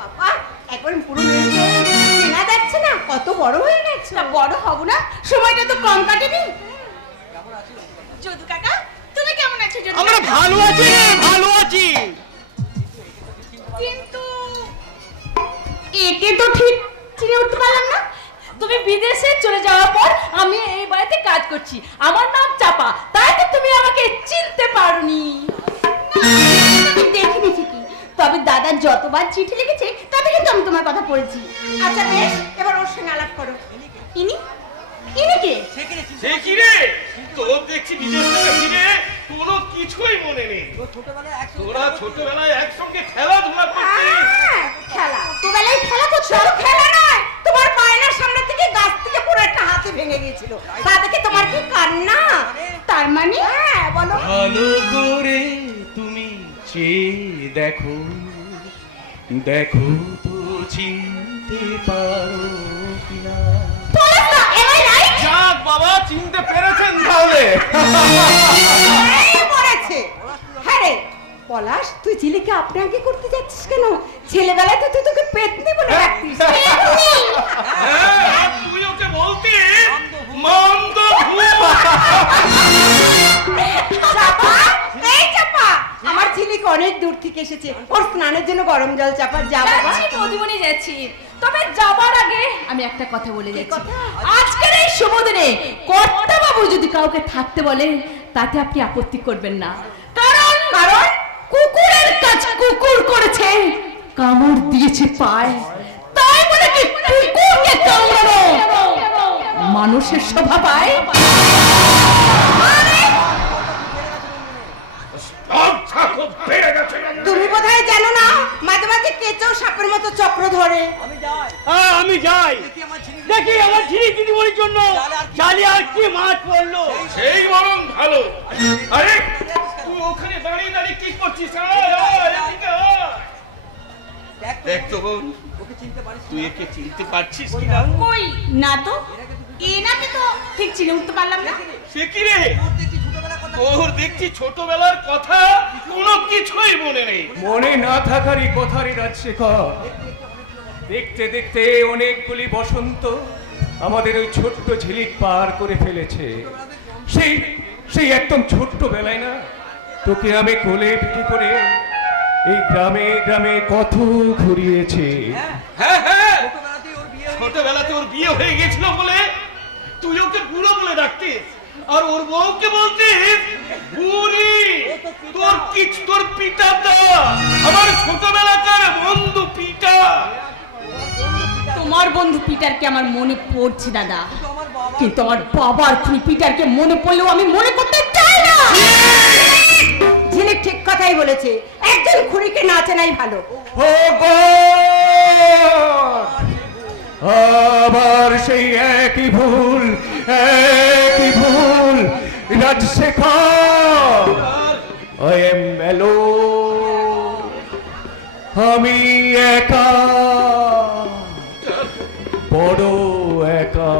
বাবা এখন পুরো চেনা যাচ্ছে না, কত বড় হয়ে গেছে। না বড় হব না, সময়টা তো কম কাটেনি। যদু কাকা, তুমি কেমন আছো? যদু আমরা কাকা? ভালো আছি রে, ভালো আছি। কিন্তু একে তো ঠিক চিনে উঠতে পারলাম না। তুমি বিদেশে চলে যাওয়ার পর আমি এই বাড়িতে কাজ করছি, আমার নাম চাপা, তাই তো তুমি আমাকে চিনতে পারোনি। আমি দেখিনি ঠিকই, তবে দাদা যতবার চিঠি লিখেছে তবে কিন্তু আমি তোমার কথা পড়েছি। আচ্ছা বেশ, এবার ওর সঙ্গে আলাপ করো। ইনি ইনি কে? সে কি রে, চিনতে সে কি রে? তোর দেখছি বিদেশ থেকে ফিরে কোনো কিছুই মনে নেই। তোর ছোটবেলায় একসঙ্গে তোরা ছোটবেলায় একসঙ্গে খেলাধুলা করতিস। খেলা তোবেলায় খেলা করছো? খেলা নয়, তোমার বায়নার সামনে থেকে গাছ থেকে পুরো একটা হাতি ভেঙে গিয়েছিল, তা দেখে তোমার কি কান্না? তার মানে হ্যাঁ বলো। ভালো করে তুমি চেয়ে দেখো, দেখো তো চিনতে পারো কিনা। পলাশ না, am I right? যাক বাবা, চিনতে পেরেছেন তাহলে। এই পড়েছে। হ্যাঁ রে পলাশ, তুই ঝিলিকে আপনি আগে করতে যাচ্ছিস কেন? ছেলেবেলায় তো তুই তোকে পেতনি বলে ডাকতিস। হ্যাঁ, আর তুই ওকে বলতিস মন্দ ভূত। চাপা, এই চাপা, আমার ঝিলিক অনেক দূর থেকে এসেছে, ওর স্নানের জন্য গরম জল চাপা। যা বাবা। যাচ্ছি মধুবনে যাচ্ছি, তবে যাবার আগে আমি একটা কথা বলে যাচ্ছি। কথা? আজকের এই শুভ দিনে কর্তা বাবু যদি কাউকে থাকতে বলে তাতে আপনি আপত্তি করবেন না, কারণ কুকুরের কাজ কুকুর করেছে, কামড় দিয়েছে পায়, তাই বলে কি কুকুরকে কামড়ানো মানুষের শোভা পায়? আচ্ছা, খুব বেড়ে গেছে। তুমি বোধহয় জানো না, মাঝে মাঝে কেঁচো সাপের মতো চক্র ধরে। আমি যাই। আমি যাই, দেখি আমার ঝিলিক। দেখি আমার ঝিলিক দিদিমণির জন্য জালে আর কি মাছ পড়লো। সেই বরং ভালো। আরে তুই ওখানে দাঁড়িয়ে দাঁড়িয়ে কি করছিস? আয়, আয়, এদিকে আয়। দেখ তো বোন, ওকে চিনতে পারিস? তুই একে চিনতে পারছিস কিনা? কই না তো, এনাকে তো ঠিক চিনে উঠতে পারলাম না। সে কি রে? তোর দেখি ছোটবেলার কথা। তোর দেখছি ছোটবেলার কথা কোনো কিছুই মনে নেই। মনে না থাকারই কথারই রাজশেখর, দেখতে দেখতে অনেকগুলি বসন্ত আমাদের ওই ছোট্ট ঝিলিক পার করে ফেলেছে। সেই সেই একদম ছোট্ট বেলায় না তোকে আমি কোলে পিঠে করে এই গ্রামে গ্রামে কত ঘুরিয়েছে। হ্যাঁ হ্যাঁ, ছোটবেলাতেই ওর বিয়ে হয়ে ছোটবেলাতে ওর বিয়ে হয়ে গেছিল বলে তুই ওকে বুড়ো বলে ডাকতিস, আর ওর বউকে বলতিস বুড়ি। তোর পিতা দা আমার ছোটবেলাকার বন্ধু পিতা। বন্ধু পিটারকে আমার মনে পড়ছে দাদা, কিন্তু আমার বাবার খুনি পিটারকে মনে পড়লেও আমি মনে করতে চাই না। ঝিলিক ঠিক কথাই বলেছে, একজন খুনিকে না চেনাই ভালো। আবার সেই একই ভুল রাজশেখর। I am alone, আমি একা, বড় একা।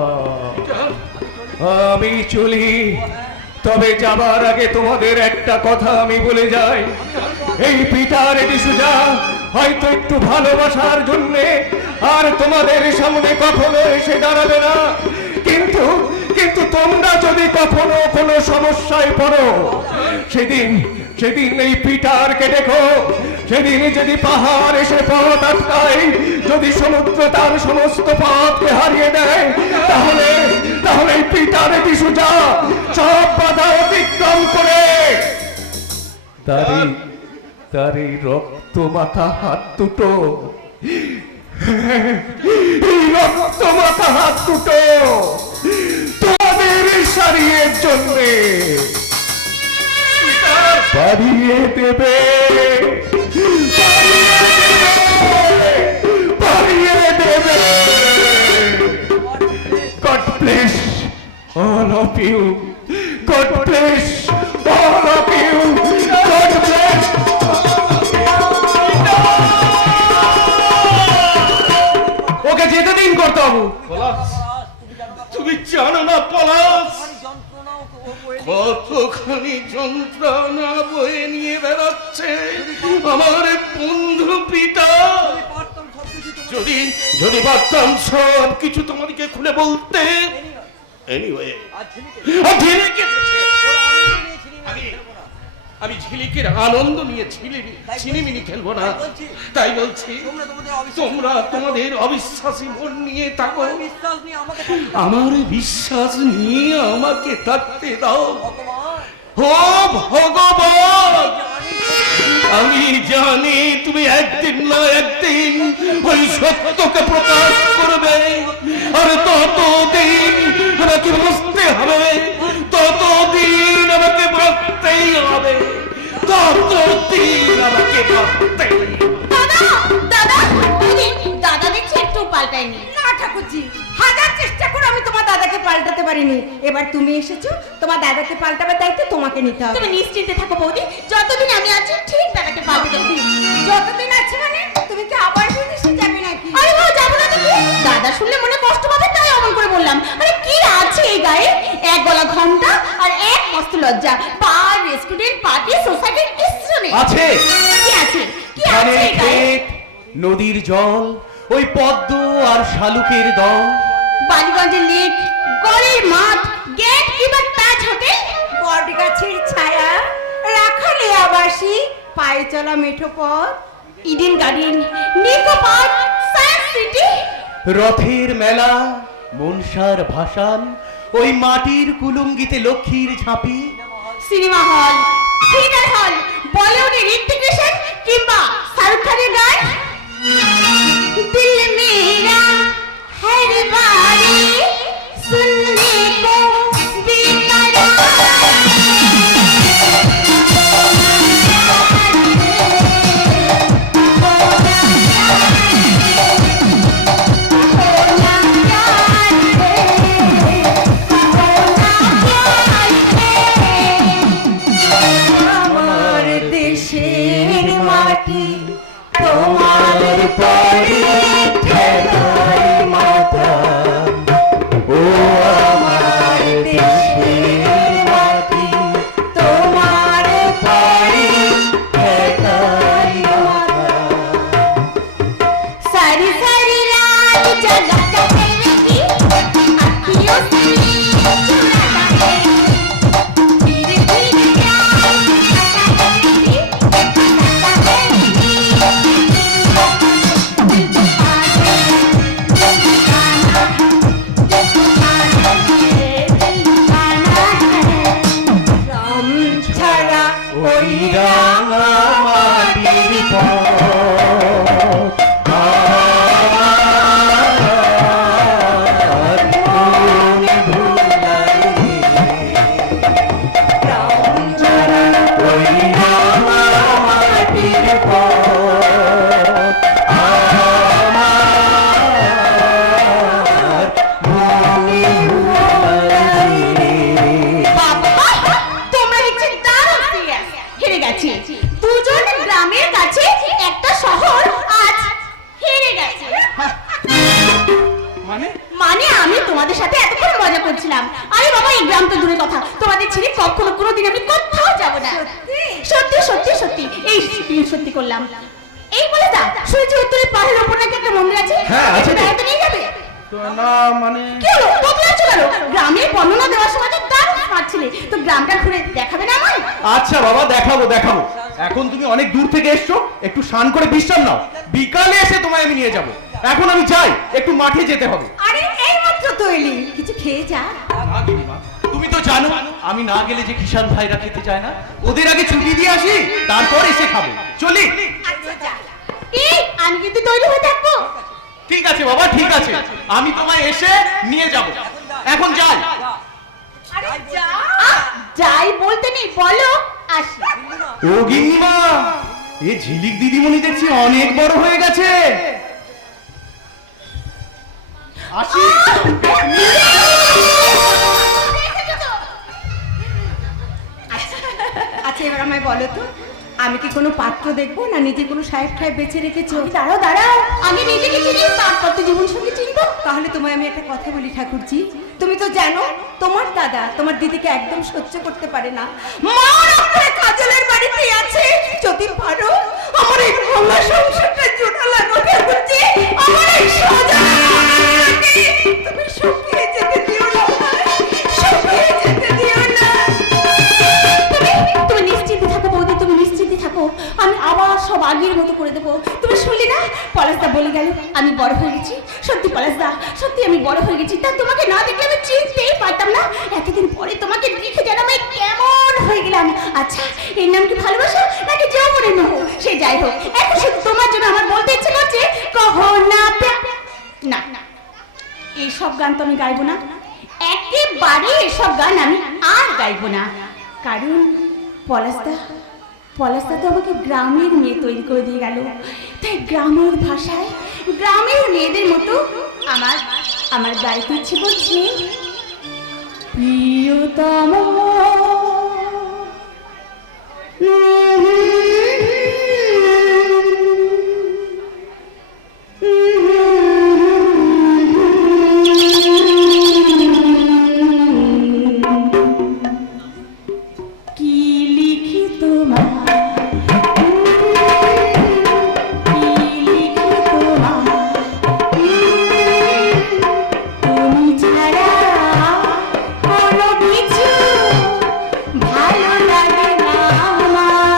আমি চলি, তবে যাবার আগে তোমাদের একটা কথা আমি বলে যাই। এই পিটার ডিসুজা হয়তো একটু ভালোবাসার জন্যে আর তোমাদের সামনে কখনো এসে দাঁড়াবে না, কিন্তু কিন্তু তোমরা যদি কখনো কোনো সমস্যায় পড়ো, সেদিন এই পিটারকে দেখো। সেদিন যদি পাহাড় এসে পথ আটকায়, যদি সমুদ্র তার সমস্ত পথকে হারিয়ে দেয়, তাহলে এই পিটার ডিসুজা সব বাধা অতিক্রম করে তার এই রক্ত মাথা হাত দুটো, এই রক্ত মাথা হাত দুটো তোমাদের সারিয়ে জন্যে বাড়িয়ে দেবে, বাড়িয়ে দেবে। God bless all of you. God bless all of you. God bless. ওকে যেতে দিন কর্তাবু। তুমি জানো না পলাশ যন্ত্রণা ও বয়ে কতখানি যন্ত্রণা বয়ে নিয়ে বেড়াচ্ছে আমার বন্ধু পিতা। পারতাম সবকিছু তোমার যদি পারতাম সব কিছু তোমাদেরকে খুলে বলতে। Anyway, আর ঝিলিকে ঝিলিক এসেছে। ওর আনন্দ নিয়ে ছিনিমিনি খেলবো না। আমি ঝিলিকের আনন্দ নিয়ে ছিনিমিনি খেলবো না, তাই বলছি তোমরা তোমাদের অবিশ্বাসী মন নিয়ে থাকো, বিশ্বাস নিয়ে আমাকে থাকতে দাও। আমার বিশ্বাস নিয়ে আমাকে থাকতে দাও। ভগবান ও ভগবান, জানি আমি জানি তুমি একদিন না একদিন ওই সত্যকে প্রকাশ করবে, আর ততদিন আমাকে বুঝতে হবে, ততদিন আমাকে বাঁচতেই হবে, ততদিন আমাকে বাঁচতেই হবে। দাদা দাদা দাদা দেখছি একটু পাল্টায়নি। না ঠাকুরজি, হাজার চেষ্টা করে আমি তোমার দাদাকে পাল্টাতে পারিনি। এবার তুমি এসেছো, তোমার দাদাকে পাল্টাবার দায়িত্ব তোমাকে নিতে হবে। তুমি নিশ্চিন্তে থাকো বৌদি, যতদিন আমি আছি ঠিক দাদাকে পাল্টে দেবো। যতদিন আছে মানে তুমি কি আবার বিদেশে যাবে নাকি? আরে বাবা, যাবো না তো কি? দাদা শুনলে মনে কষ্ট পাবে, তাই অমন করে বললাম। আরে কি আছে এই গায়ে? এক গলা ঘন্টা আর এক মস্ত লজ্জা। বার, রেস্টুরেন্ট, পার্টি, সোসাইটির কিছু নেই। আছে কি আছে? কি আছে ধানের এই গায়ে? ক্ষেত, নদীর জল, ওই পদ্ম আর শালুকের দল, বালিগঞ্জের লেক, গড়ের মাঠ, গেট কিংবা তাজ হোটেল, বট গাছের ছায়া, রাখালে আবাসী, পায়ে চলা মেঠো পথ, Eden garden, Nicco park, science city, রথের মেলা, মনসার ভাসান, ওই মাটির কুলুঙ্গিতে লক্ষ্মীর ঝাঁপি, সিনেমা হল, থিয়েটার হল, বলিউডের ঋত্বিক রোশন কিংবা শাহরুখ খানের গান। দিল মেরা হর বারে সুননে কো বেকরার। আমার দেশের মাটি তোমার পরে ঠেকাই মানে আমি তোমাদের সাথে এতক্ষণ মজা করছিলাম। আরে বাবা, এই গ্রাম তো দূরে কথা, তোমাদের ছেড়ে কখনো কোনোদিন আমি কোথাও যাব না। সত্যি সত্যি সত্যি, এই সত্যি করলাম। এই বলে দা, শুনেছি উত্তরে পাহাড়ের উপর নাকি একটা মন্দির আছে। হ্যাঁ, আছে তো। বেড়াতে নিয়ে যাবে? না মানে কি হলো, বদলে আছো কেন? গ্রামের বর্ণনা দেওয়ার সময় তো দারুণ স্মার্ট ছিলে, তো গ্রামটা ঘুরে দেখাবে না আমায়? আচ্ছা বাবা, দেখাবো দেখাবো। এখন তুমি অনেক দূর থেকে এসছো, একটু স্নান করে বিশ্রাম নাও, বিকালে এসে তোমায় আমি নিয়ে যাব। এখন আমি যাই, একটু মাঠে যেতে হবে। আরে এই মাত্র তো এলি, কিছু খেয়ে যা। না গিরিমা, তুমি তো জানো আমি না গেলে যে কিষান ভাইরা খেতে চায় না। ওদের আগে ছুটি দিয়ে আসি, তারপর এসে খাবো। চলি। এই, আমি কিন্তু তৈরি হয়ে থাকবো। ঠিক আছে বাবা, ঠিক আছে, আমি তোমায় এসে নিয়ে যাব। এখন যাই। যাই বলতে নেই, বলো আসি। ও গিন্নিমা, এ ঝিলিক দিদিমণি দেখছি অনেক বড় হয়ে গেছে। আসি। আচ্ছা এবার আমায় বলো তো, আমি কি কোনো পাত্র দেখবো না নিজে কোনো সাহেব ঠাহেব বেছে রেখেছো? দাঁড়াও দাঁড়াও, আমি নিজেকে চিনি, তারপর তো জীবন সঙ্গে চিনবো। তাহলে তোমায় আমি একটা কথা বলি ঠাকুরজি, তুমি তো জানো তোমার দাদা তোমার দিদিকে একদম সহ্য করতে পারে না। মার আপনার কাজলের বাড়িতে আছে, যদি পারো আমার এই ভাঙা সংসারটা জোড়া লাগো ঠাকুরজি। আমার এই সোজা তুমি শুকিয়ে যেতে দিও না, শুকিয়ে যেতে দিও না। তুমি নিশ্চিন্তে থাকো বৌদি, তুমি নিশ্চিন্তে থাকো, আমি আবার সব আগের মতো করে দেবো। তুমি শুনলে না, পলাশদা বলে গেল আমি বড় হয়ে গেছি। সত্যি পলাশদা, সত্যি আমি বড় হয়ে গেছি। তা তোমাকে না দেখলে আমি চিনতেই পারতাম না। এতদিন পরে তোমাকে দেখে যেন আমি কেমন হয়ে গেলাম। আচ্ছা, এর নাম কি ভালোবাসা নাকি যৌবনের মোহ? সে যাই হোক, এখন শুধু তোমার জন্য আমার বলতে ইচ্ছে করছে, কহো না না না, এইসব গান তো আমি গাইবো না, একেবারে এসব গান আমি আর গাইবো না। কারণ পলাশদা তো আমাকে গ্রামের মেয়ে তৈরি করে দিয়ে গেল। তাই গ্রামের ভাষায় গ্রামের মেয়েদের মতো আমার গাইতে ইচ্ছে করছে, প্রিয়তম ভালো লাগে না আমার।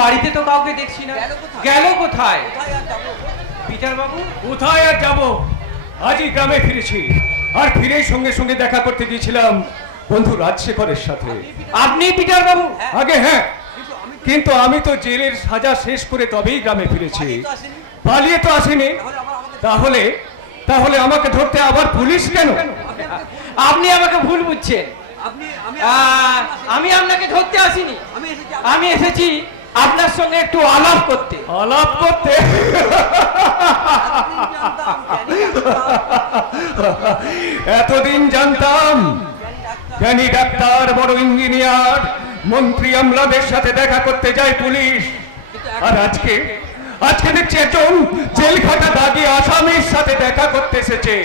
বাড়িতে তো কাউকে দেখছি না, গেল কোথায়? কোথায় আর যাবো? পিটার বাবু, কোথায় আর যাব, আজই গ্রামে ফিরেছি। আর ফিরেই সঙ্গে সঙ্গে দেখা করতে গিয়েছিলাম বন্ধু রাজশেখরের সাথে। আপনি পিটার বাবু? আগে হ্যাঁ, কিন্তু আমি তো জেলের সাজা শেষ করে তবেই গ্রামে ফিরেছি। তো আসেনি? পালিয়ে তো আসেনি। তাহলে তাহলে আমাকে ধরতে আবার পুলিশ কেন? আপনি আমাকে ভুল বুঝছেন। আপনি আমি আমি আপনাকে ধরতে আসিনি, আমি এসেছি আমি এসেছি আপনার সঙ্গে একটু আলাপ করতে। আলাপ করতে? এতদিন জানতাম জ্ঞানী ডাক্তার, বড় ইঞ্জিনিয়ার, মন্ত্রী আমলাদের সাথে দেখা করতে যায় পুলিশ। আর আজকে আজকে দেখছি একজন জেল খাটা দাগি আসামির সাথে দেখা করতে এসেছে।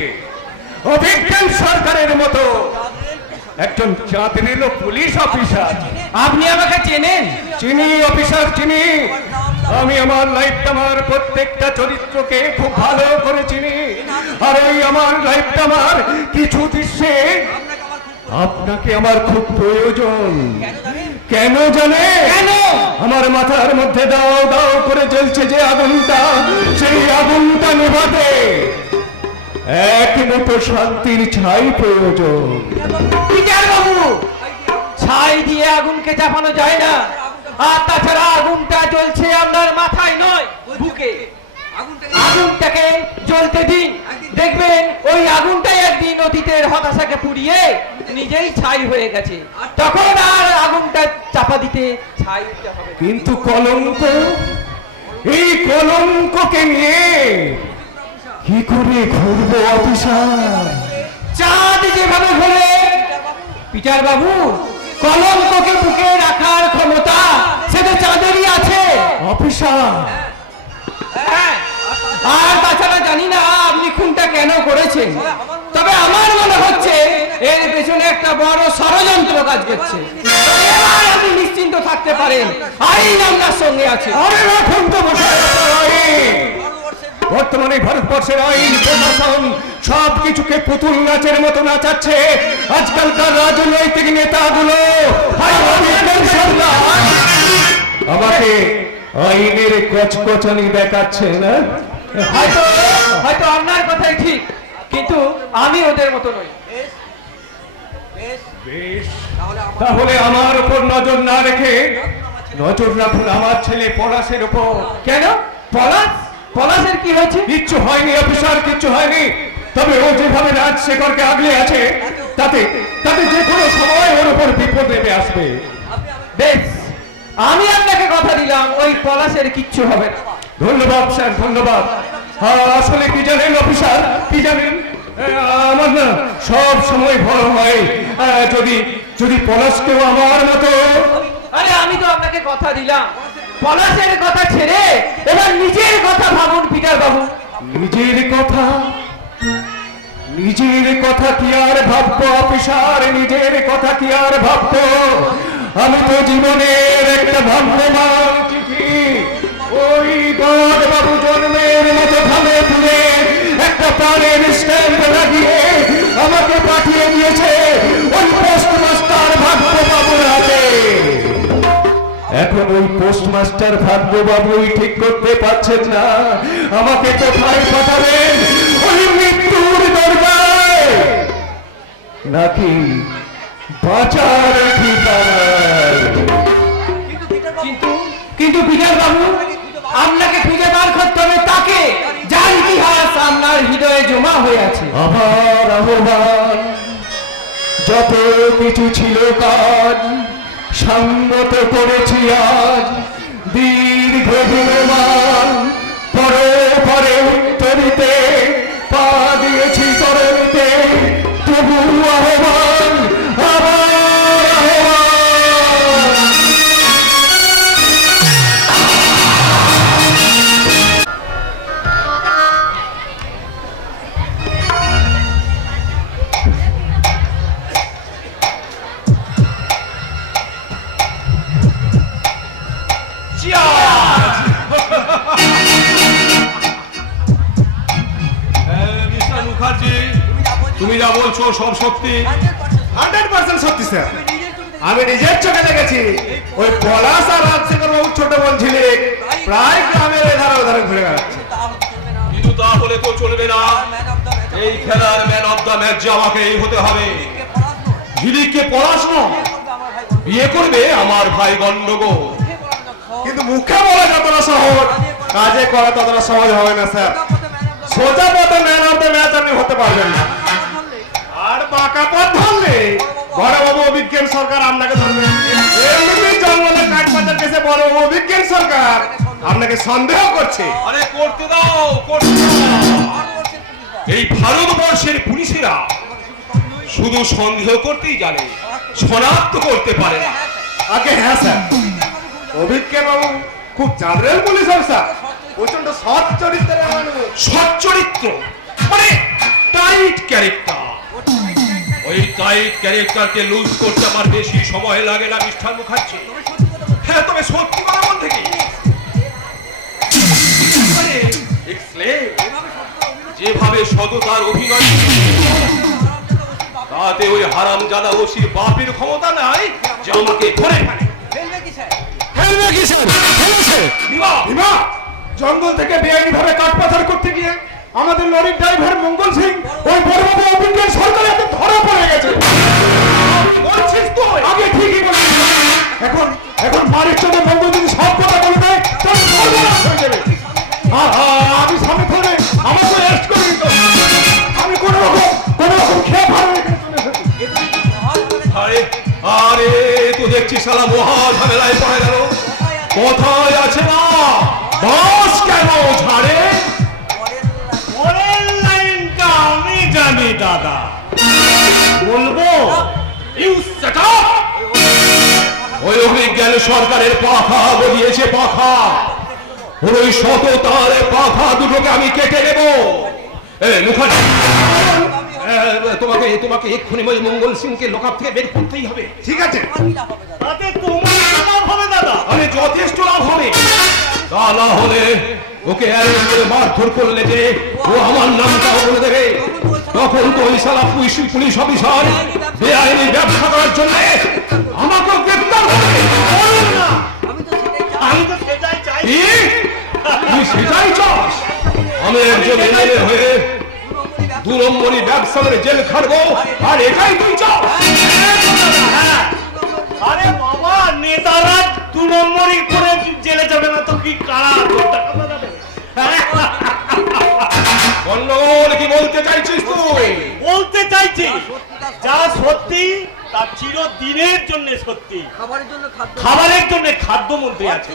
অভিজ্ঞান সরকারের মতো একজন চাঁদের পুলিশ অফিসার। আপনি আমাকে চেনেন? চিনি অফিসার, চিনি। আমি আমার লাইফটা, আমার প্রত্যেকটা চরিত্রকে খুব ভালো করে চিনি। আর ওই আমার লাইফটা, আমার কিছু দৃশ্যে আপনাকে আমার খুব প্রয়োজন। কেন জানে? কেন? আমার মাথার মধ্যে দাও দাও করে জ্বলছে যে আগুনটা, সেই আগুনটা নেভাতে এক মতো শান্তির ছাই প্রয়োজন। পিটার বাবু, ছাই দিয়ে আগুনকে চাপানো যায় না। আর তাছাড়া আগুনটা জ্বলছে আপনার মাথায় নয়, বুকে। আগুনটাকে জ্বলতে দিন, দেখবেন ওই আগুনটাই একদিন অতীতের হতাশাকে পুড়িয়ে নিজেই ছাই হয়ে গেছে। তখন আর আগুনটা চাপা দিতে ছাই দিতে হবে না। কিন্তু কলঙ্ক, এই কলঙ্ককে নিয়ে কি করে ঘুরবো অফিসার? চাঁদ যেভাবে ঘোরে, পিটার বাবু, কলঙ্ককে বুকে রাখার ক্ষমতা সেটা চাঁদেরই আছে অফিসার, হ্যাঁ। আর তাছাড়া জানি না আপনি খুনটা কেন করেছেন, তবে আমার মনে হচ্ছে এর পেছনে একটা বড় ষড়যন্ত্র কাজ করছে। তবে এবার আপনি নিশ্চিন্ত থাকতে পারেন, আইন আপনার সঙ্গে আছে। আরে রাখুন তো মশাই আপনার আইন। বর্তমানে ভারতবর্ষের আইন প্রশাসন সব কিছুকে পুতুল নাচের মতো নাচাচ্ছে। আজকালকার রাজনৈতিক নেতাগুলো আমাকে আইনের কচকচানি দেখাচ্ছে না? হয়তো হয়তো আপনার কথাই ঠিক, কিন্তু আমি ওদের মতো নই। বেশ, তাহলে আমার উপর নজর না রেখে নজর রাখুন আমার ছেলে পলাশের উপর। কেন? পলাশ? পলাশের কি হয়েছে? কিচ্ছু হয়নি অফিসার, কিচ্ছু হয়নি। তবে ও যেভাবে রাজশেখরকে আগলে আছে, তাতে তাতে যে কোনো সময় ওর উপর বিপদ নেমে আসবে। বেশ, আমি আপনাকে কথা দিলাম ওই পলাশের কিচ্ছু হবে না। ধন্যবাদ স্যার, ধন্যবাদ। আসলে কি জানেন অফিসার, কি জানেন, আমার না সব সময় ভয় হয় যদি যদি পলাশকেও আমার মতো। আরে আমি তো আপনাকে কথা দিলাম, পলাশের কথা ছেড়ে এবার নিজের কথা ভাবুন পিটার বাবু। নিজের কথা? নিজের কথা কি আর ভাববো অফিসার, নিজের কথা কি আর ভাববো? আমি তো জীবনের একটা ভ্রাম্যমান চিঠি ওই গড বাবু জন্মের মতো ভাবে তুলে একটা পানের স্ট্যাম্প লাগিয়ে আমাকে পাঠিয়ে দিয়েছে ওই পোস্টমাস্টার ভাগ্য বাবুর হাতে। এখন ওই পোস্টমাস্টার ভাগ্য বাবুই ঠিক করতে পারছেন না আমাকে কোথায় পাঠাবেন, ওই মৃত্যুর দরজায় নাকি বাঁচার ঠিকানায়। কিন্তু কিন্তু পিটার বাবু, আপনাকে খুঁজে বার করতে হবে তাকে যার ইতিহাস আপনার হৃদয়ে জমা হয়ে আছে। আমার আহ্বান, যত কিছু ছিল কাজ সঙ্গত করেছি আজ, দীর্ঘ বিমান পরে পরে উত্তরিতে পা দিয়েছি তরণীতে, তবু আহ্বান, আবার আহ্বান। মিস্টার মুখার্জি, তুমি যা বলছো সব সত্যি? 100% সত্যি স্যার। আমি নিজের চোখে দেখেছি ওই পলাশ আর রাজশেখর বাবু ছোট বোন ঝিলে প্রায় গ্রামের এধারে ওধারে ঘুরে বেড়াচ্ছে। কিন্তু তাহলে তো চলবে না, এই খেলার ম্যান অফ দ্য ম্যাচ যে আমাকেই হতে হবে। ঝিলিককে পড়াশোনা বিয়ে করবে আমার ভাই গন্ডগোল। কিন্তু মুখে বলা যতটা সহজ, কাজে করা ততটা সহজ হবে না স্যার। সোজা পথে ম্যান অফ দ্য ম্যাচ আপনি হতে পারবেন না, আর বাঁকা পথ ধরলে বড়বাবু অভিজ্ঞান সরকার আপনাকে ধরবে। এমনিতেই জঙ্গলে কাঠ পাচার কেসে বড়বাবু অভিজ্ঞান সরকার আপনাকে সন্দেহ করছে। আরে করতে দাও, করতে দাও। এই ভারতবর্ষের পুলিশেরা শুধু সন্দেহ করতেই জানে, শনাক্ত করতে পারে না। আগে হ্যাঁ স্যার, অভিজ্ঞান বাবু খুব জানরেল পুলিশ অফিসার, প্রচন্ড সৎ চরিত্রের মানুষ। সৎ চরিত্র মানে টাইট ক্যারেক্টার। ওই টাইট ক্যারেক্টারকে লুজ করতে আমার বেশি সময় লাগে না মিস্টার মুখার্জি। হ্যাঁ, তবে সত্যি কথা বলতে কি, মানে এক্সেলেন্ট যেভাবে সততার অভিনয়, তাতে ওই হারামজাদা ওসির বাপের ক্ষমতা নাই যে আমাকে ধরে ফেলে। ফেলবে কি স্যার? ফেলেছে ভীমা জঙ্গল থেকে বেআইনি ভাবে কাঠ পাচার করতে গিয়ে আমাদের লরির ড্রাইভার মঙ্গল সিং ওই বড়বাবু অভিজ্ঞান সরকার এত ধরা পড়ে গেছে। বলছিস তো? আগে ঠিকই বলেছিস। এখন বাড়ির চোখে মঙ্গল যদি সব কথা বলে দেয় তাহলে সর্বনাশ হয়ে যাবে। আমি সামনে ধরে আমাকে অ্যারেস্ট করে দিত। আমি কোনো রকম খেয়ে ভালো রেখে চলে এসেছি। আরে আরে তো দেখছি শালা মহা ঝামেলায় পড়ে গেল। কোথায় আছে না বাস কেন ঝাড়ে? পরের লাইনটা আমি জানি দাদা, বলবো? You set up! ওই অভিজ্ঞান সরকারের পাখা গড়িয়েছে, পাখা। ওই সততার পাখা দুটোকে আমি কেটে নেব। মুখার্জি, তোমাকে এক্ষুনি ওই মঙ্গল সিংকে লকআপ থেকে বের করতেই হবে। ঠিক আছে, তাতে তোমার লাভ হবে দাদা। আরে যথেষ্ট লাভ হবে। তা না হলে ওকে অ্যারেস্ট করে মারধর করলে যে ও আমার নামটাও বলে দেবে, তখন তো ওই শালা পুলিশ অফিসার বেআইনি ব্যবসা করার জন্য আমাকেও গ্রেফতার করবে। আমি তো সেটাই চাই। কি? তুই সেটাই চাস? আমি একজন এমএলএ হয়ে 2 নম্বরই ব্যবসা করে জেল খাটবো, আর এটাই তুই চাস? আরে বাবা, নেতারা 2 নম্বরই করে জেলে যাবে না তো কি কারা যাবে? গন্ডগোল কি বলতে চাইছিস তুই? বলতে চাইছি যা সত্যি তা চিরদিনের জন্য সত্যি। খাবারের জন্য খাদ্যমন্ত্রী আছে,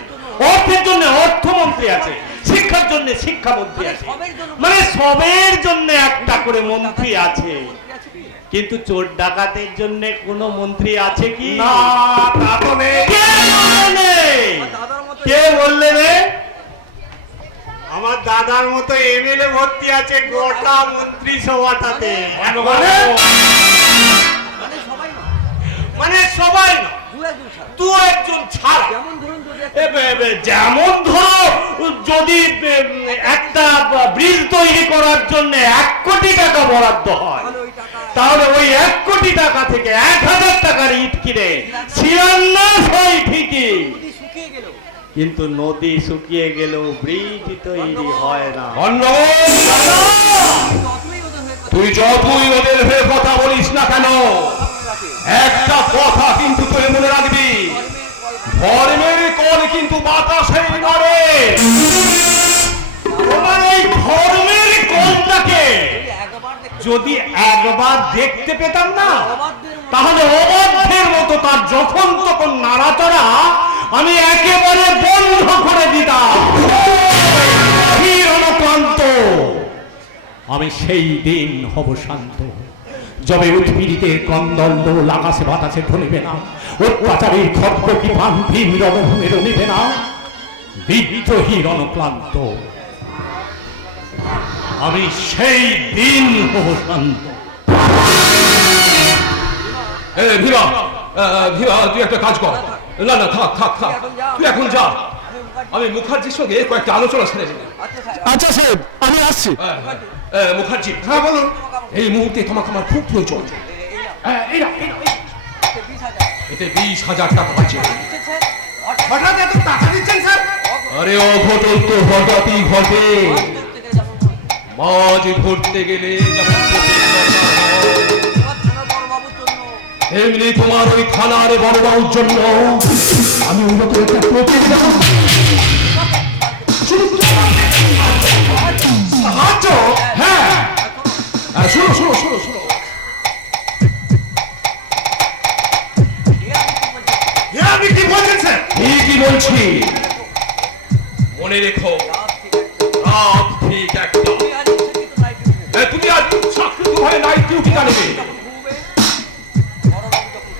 অর্থের জন্য অর্থমন্ত্রী আছে, শিক্ষার জন্য শিক্ষামন্ত্রী আছে, মানে সবের জন্য একটা করে মন্ত্রী আছে। কিন্তু চোর ডাকাতের জন্য কোন মন্ত্রী আছে কি? না, তা তো নেই। কে বললে রে? আমার দাদার মতো এমএলএ ভর্তি আছে গোটা মন্ত্রী সভাটাতে। মানে সবাই না, দু একজন ছাড়া। যেমন ধরো, যদি একটা ব্রিজ তৈরি করার জন্য 1 কোটি টাকা বরাদ্দ হয়, তাহলে ওই 1 কোটি টাকা থেকে 1000 টাকার ইট কিনে 96 ঠিকই, কিন্তু নদী শুকিয়ে গেলেও ব্রিজ তৈরি হয় না। তুই যতই ওদের হয়ে কথা বলিস না কেন, একটা কথা কিন্তু তুই মনে রাখবি, ধর্মের কল কিন্তু বাতাসে নড়ে। তোমার এই ধর্মের কলটাকে যদি একবার দেখতে পেতাম না, তাহলে অবাধ্যের মতো তার যখন তখন নাড়াচাড়া আমি একেবারে বন্ধ করে দিতাম। ক্লান্ত আমি সেই দিন হব শান্ত, যবে উৎপীড়িতের ক্রন্দন দোল আকাশে বাতাসে ধরিবে না, অত্যাচারীর খড়্গ কি প্রান্তিম রণভূমির নিবে না, বিদ্রোহী রণক্লান্ত আমি সেই দিন হব শান্ত। ভীমা, তুই একটা কাজ কর। না না, থাক, তুই এখন যা, আমি মুখার্জির সঙ্গে কয়েকটা আলোচনা সেরে নেব। আচ্ছা সাহেব, আমি আসছি। মুখার্জি, হ্যাঁ বলুন। এই মুহূর্তে তোমাকে আমার খুব প্রয়োজন। এই নাও। 20,000 এতে 20,000 টাকা আছে। দিচ্ছেন স্যার হঠাৎ এত টাকা দিচ্ছেন স্যার? আরে অঘটন তো হঠাৎই ঘটে। মাছ ধরতে গেলে যেমন চোখের দরকার হয়, থানার বড়বাবুর জন্য এমনি তোমার ওই থানার বড় বাবুর জন্য আমি ওই মতো একটা প্রতীক দেবো। সাহায্য? হ্যাঁ, শোনো শোনো শোনো শোনো, আপনি কি বলছেন স্যার? ঠিকই বলছি। মনে রেখো, রাত ঠিক একটা। তুমি আজ সাক্ষী হয়ে নাইট ডিউটিটা নেবে।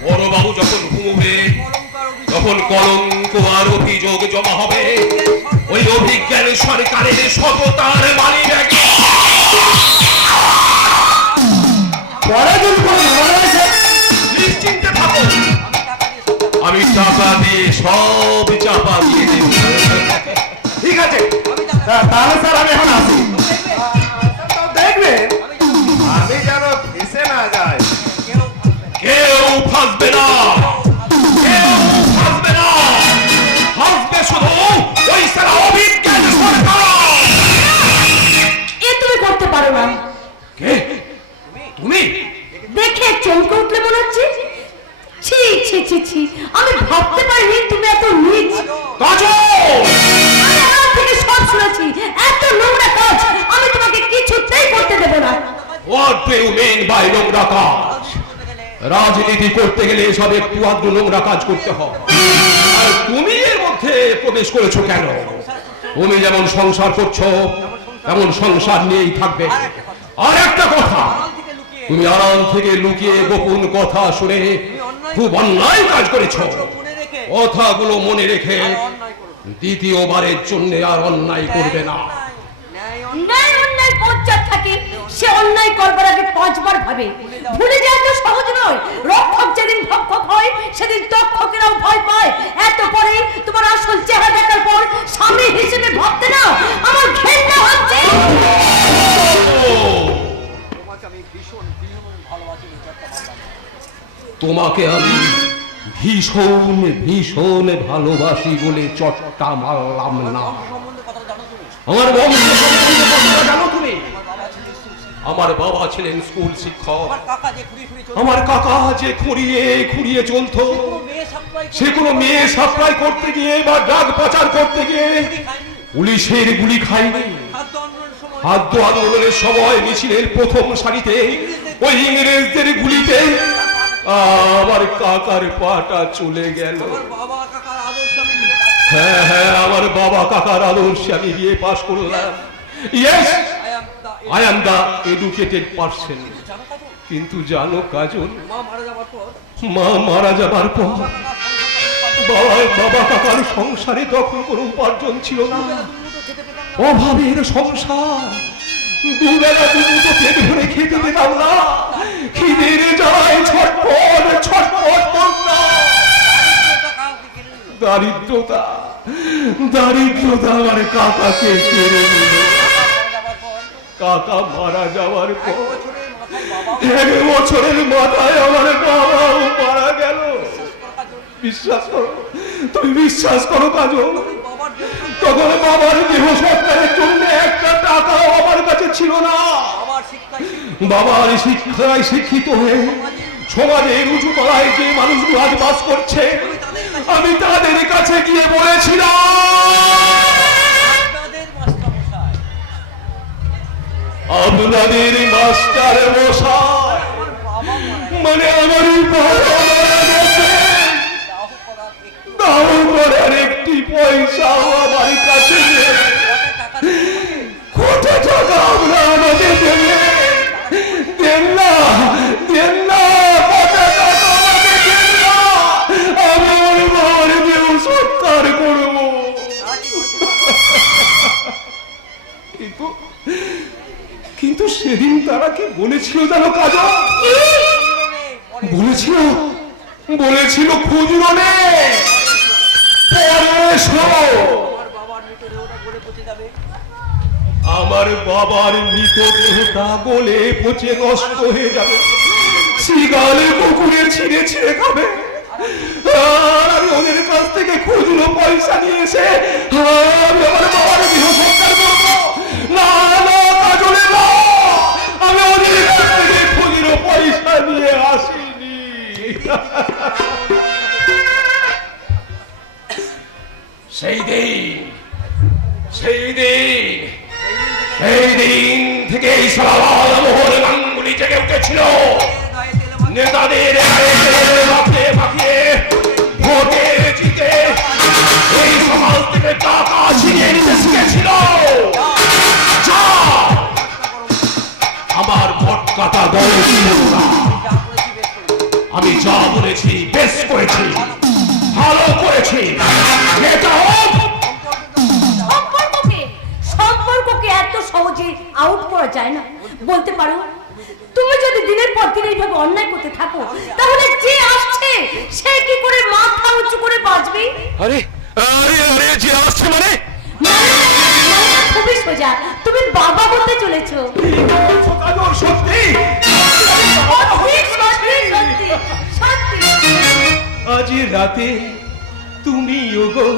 বড়বাবু যখন ঘুমবে, তখন কলঙ্ক আর অভিযোগ জমা হবে। ওই অভিজ্ঞান সরকারের সততার মানি ব্যাগে নিশ্চিন্তে থাকো, আমি টাকা দিয়ে সব চাপা দিয়ে দেব। ঠিক আছে, তাহলে স্যার আমি এখন আসি। দেখবেন আমি যেন ফেসে না যাই। কেউ ফাঁসবে না, কেউ ফাঁসবে না, ফাঁসবে শুধু ওই সারা অভিজ্ঞান সরকার। এ তুমি করতে পারো না। কে? তুমি? দেখে চমকে উঠলে মনে হচ্ছে। ছি ছি ছি ছি, আমি ভাবতে পারিনি তুমি এত নীচ। কাজল! আমি আজ থেকে সব শুনেছি, এত নোংরা কাজ আমি তোমাকে কিছুতেই করতে দেব না। What do you mean by নোংরা কাজ? রাজনীতি করতে গেলে সব একটু আধটু নোংরা কাজ করতে হয়। আর তুমি এর মধ্যে প্রবেশ করেছো কেন? তুমি যেমন সংসার করছো তেমন সংসার নিয়েই থাকবে। আর একটা কথা, তুমি আড়াল থেকে লুকিয়ে গোপন কথা শুনে খুব অন্যায় কাজ করেছো। কথাগুলো মনে রেখে দ্বিতীয়বারের জন্য আর অন্যায় করবে না। ন্যায় অন্যায় পঞ্চায়েত থাকে, সে অন্যায় করবার আগে 5 বার ভাবে। ভুলে যাওয়া তো সহজ নয়। রক্ষক যেদিন ভক্ষক হয় সেদিন তক্ষকেরাও ভয় পায়। এত পরে তোমার আসল চেহারা দেখার পর স্বামী হিসেবে ভাবতে না আমার ঘেন্না হচ্ছে। তোমাকে আমি ভীষণ ভীষণ ভালোবাসি বলে চটটা মারলাম না। আমার বংশ সম্বন্ধে কতটা জানো তুমি? আমার বাবা ছিলেন স্কুল শিক্ষক। আমার কাকা যে খুঁড়িয়ে খুঁড়িয়ে চলতো, সে কোনো মেয়ে সাপ্লাই করতে গিয়ে বা ড্রাগ পাচার করতে গিয়ে পুলিশের গুলি খায়নি। খাদ্য আন্দোলনের সময় মিছিলের প্রথম সারিতে ওই ইংরেজদের গুলিতে আমার কাকার পাটা চলে গেল। হ্যাঁ হ্যাঁ, আমার বাবা কাকার আদর্শে আমি বিয়ে পাশ করলাম। Yes, I am the educated person. কিন্তু জানো কাজল, মা মারা যাবার পর বাবা কাকার সংসারে তখন কোনো উপার্জন ছিল না। অভাবের সংসার, দুবেলা দুমুঠো পেট ভরে খেতে পেতাম না। খিদের যায় ছটফট ছটফট করতাম। দারিদ্রতা দারিদ্রতা আমার কাকাকে কেড়ে নিল। কাকা মারা যাওয়ার পর 1 বছরের মাথায় আমার বাবাও মারা গেল। বিশ্বাস করো, তুমি বিশ্বাস করো কাজল, তখন বাবার দেহ সৎকারের জন্য একটা টাকাও আমার কাছে ছিল না। বাবার শিক্ষায় শিক্ষিত হয়ে সমাজের উঁচু তলায় যে মানুষগুলো আজ বাস করছে, আমি তাদের কাছে গিয়ে বলেছিলাম, আপনাদের মাস্টার মশাই, মানে আমার বাবা মারা গেছে, দাও করার একটি পয়সাও আমার কাছে নেই। কত টাকা আমরা আমাদের দেবে? দেন না, দেন না, কত টাকা আমাকে দেন না, আমি আমার বাবার দেহ সৎকার করবো। কিন্তু সেদিন তারা কি বলেছিল জানো কাজল? বলেছিল খুচরো নে, আমার বাবার মৃতদেহটা গলে পচে নষ্ট হয়ে যাবে, শিগালে পুকুরে ছিঁড়ে ছিঁড়ে খাবে। আর আমি ওদের কাছ থেকে খুচরো পয়সা নিয়ে এসে আমি আমার বাবার গৃহ সৎকার করবো। না না কাজলে না, আমি ওদের কাছ থেকে খুচরো পয়সা নিয়ে আসিনি। সেই দিন থেকে এই সলাল মোহন গাঙ্গুলি জেগে উঠেছিল। নেতাদের মাখিয়ে ভোটে জিতে এই সমাজ থেকে টাকা ছিনিয়ে নিতে শিখেছিল। আমার ভোট কাটা দল ছিল না। আমি যা বলেছি বেশ করেছি, ভালো করেছি। নেতা হোক, সম্পর্ককে এত সহজে আউট করা যায় না। বলতে পারো, তুমি যদি দিনের পর দিন এইভাবে অন্যায় করতে থাকো, তাহলে যে আসছে সে কি করে মাথা উঁচু করে বাঁচবে? আরে আরে আরে যে আসছে মানে খুবই সোজা, তুমি বাবা হতে চলেছো। সত্যি আজ রাতে তুমি ওগো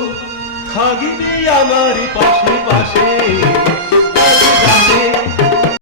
থাকবে আমার পাশে পাশে।